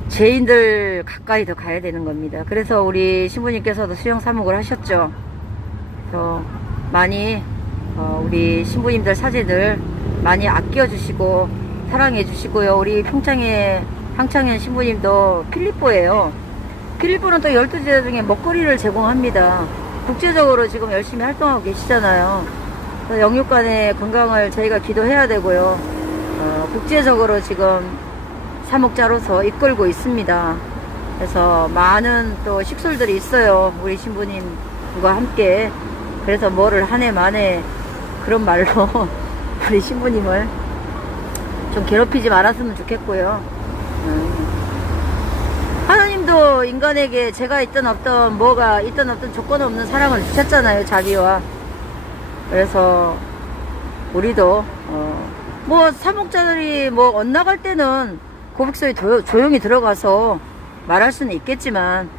죄인들 가까이 더 가야 되는 겁니다. 그래서 우리 신부님께서도 수영 사목을 하셨죠. 그래서 많이 우리 신부님들 사제들 많이 아껴주시고 사랑해 주시고요. 우리 황창현 신부님도 필리포예요. 필리포는 또 12제자 중에 먹거리를 제공합니다. 국제적으로 지금 열심히 활동하고 계시잖아요. 영육간의 건강을 저희가 기도해야 되고요. 국제적으로 지금 사목자로서 이끌고 있습니다. 그래서 많은 또 식솔들이 있어요. 우리 신부님과 함께. 그래서 뭐를 한 해 만에 그런 말로 우리 신부님을 좀 괴롭히지 말았으면 좋겠고요. 하나님도 인간에게 제가 있든 없든 뭐가 있든 없든 조건 없는 사랑을 주셨잖아요. 자비와. 그래서 우리도 뭐 사목자들이 뭐 엇나갈 때는 고백소에 조용히 들어가서 말할 수는 있겠지만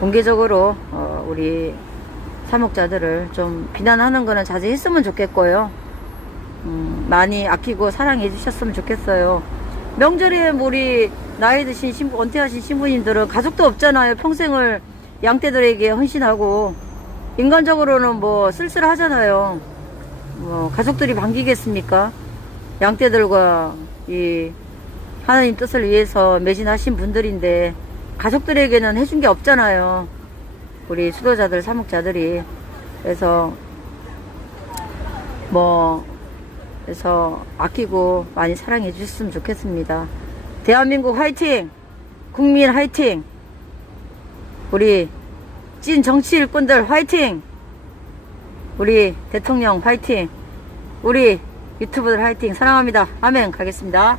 공개적으로 우리 사목자들을 좀 비난하는 거는 자제했으면 좋겠고요. 많이 아끼고 사랑해 주셨으면 좋겠어요. 명절에 우리 나이 드신 은퇴하신 신부님들은 가족도 없잖아요. 평생을 양떼들에게 헌신하고 인간적으로는 뭐 쓸쓸하잖아요. 뭐 가족들이 반기겠습니까? 양떼들과 이 하나님 뜻을 위해서 매진하신 분들인데 가족들에게는 해준 게 없잖아요. 우리 수도자들 사목자들이. 그래서 그래서 아끼고 많이 사랑해 주셨으면 좋겠습니다. 대한민국 화이팅! 국민 화이팅! 우리 찐 정치 일꾼들 화이팅! 우리 대통령 화이팅! 우리 유튜브들 화이팅! 사랑합니다. 아멘. 가겠습니다.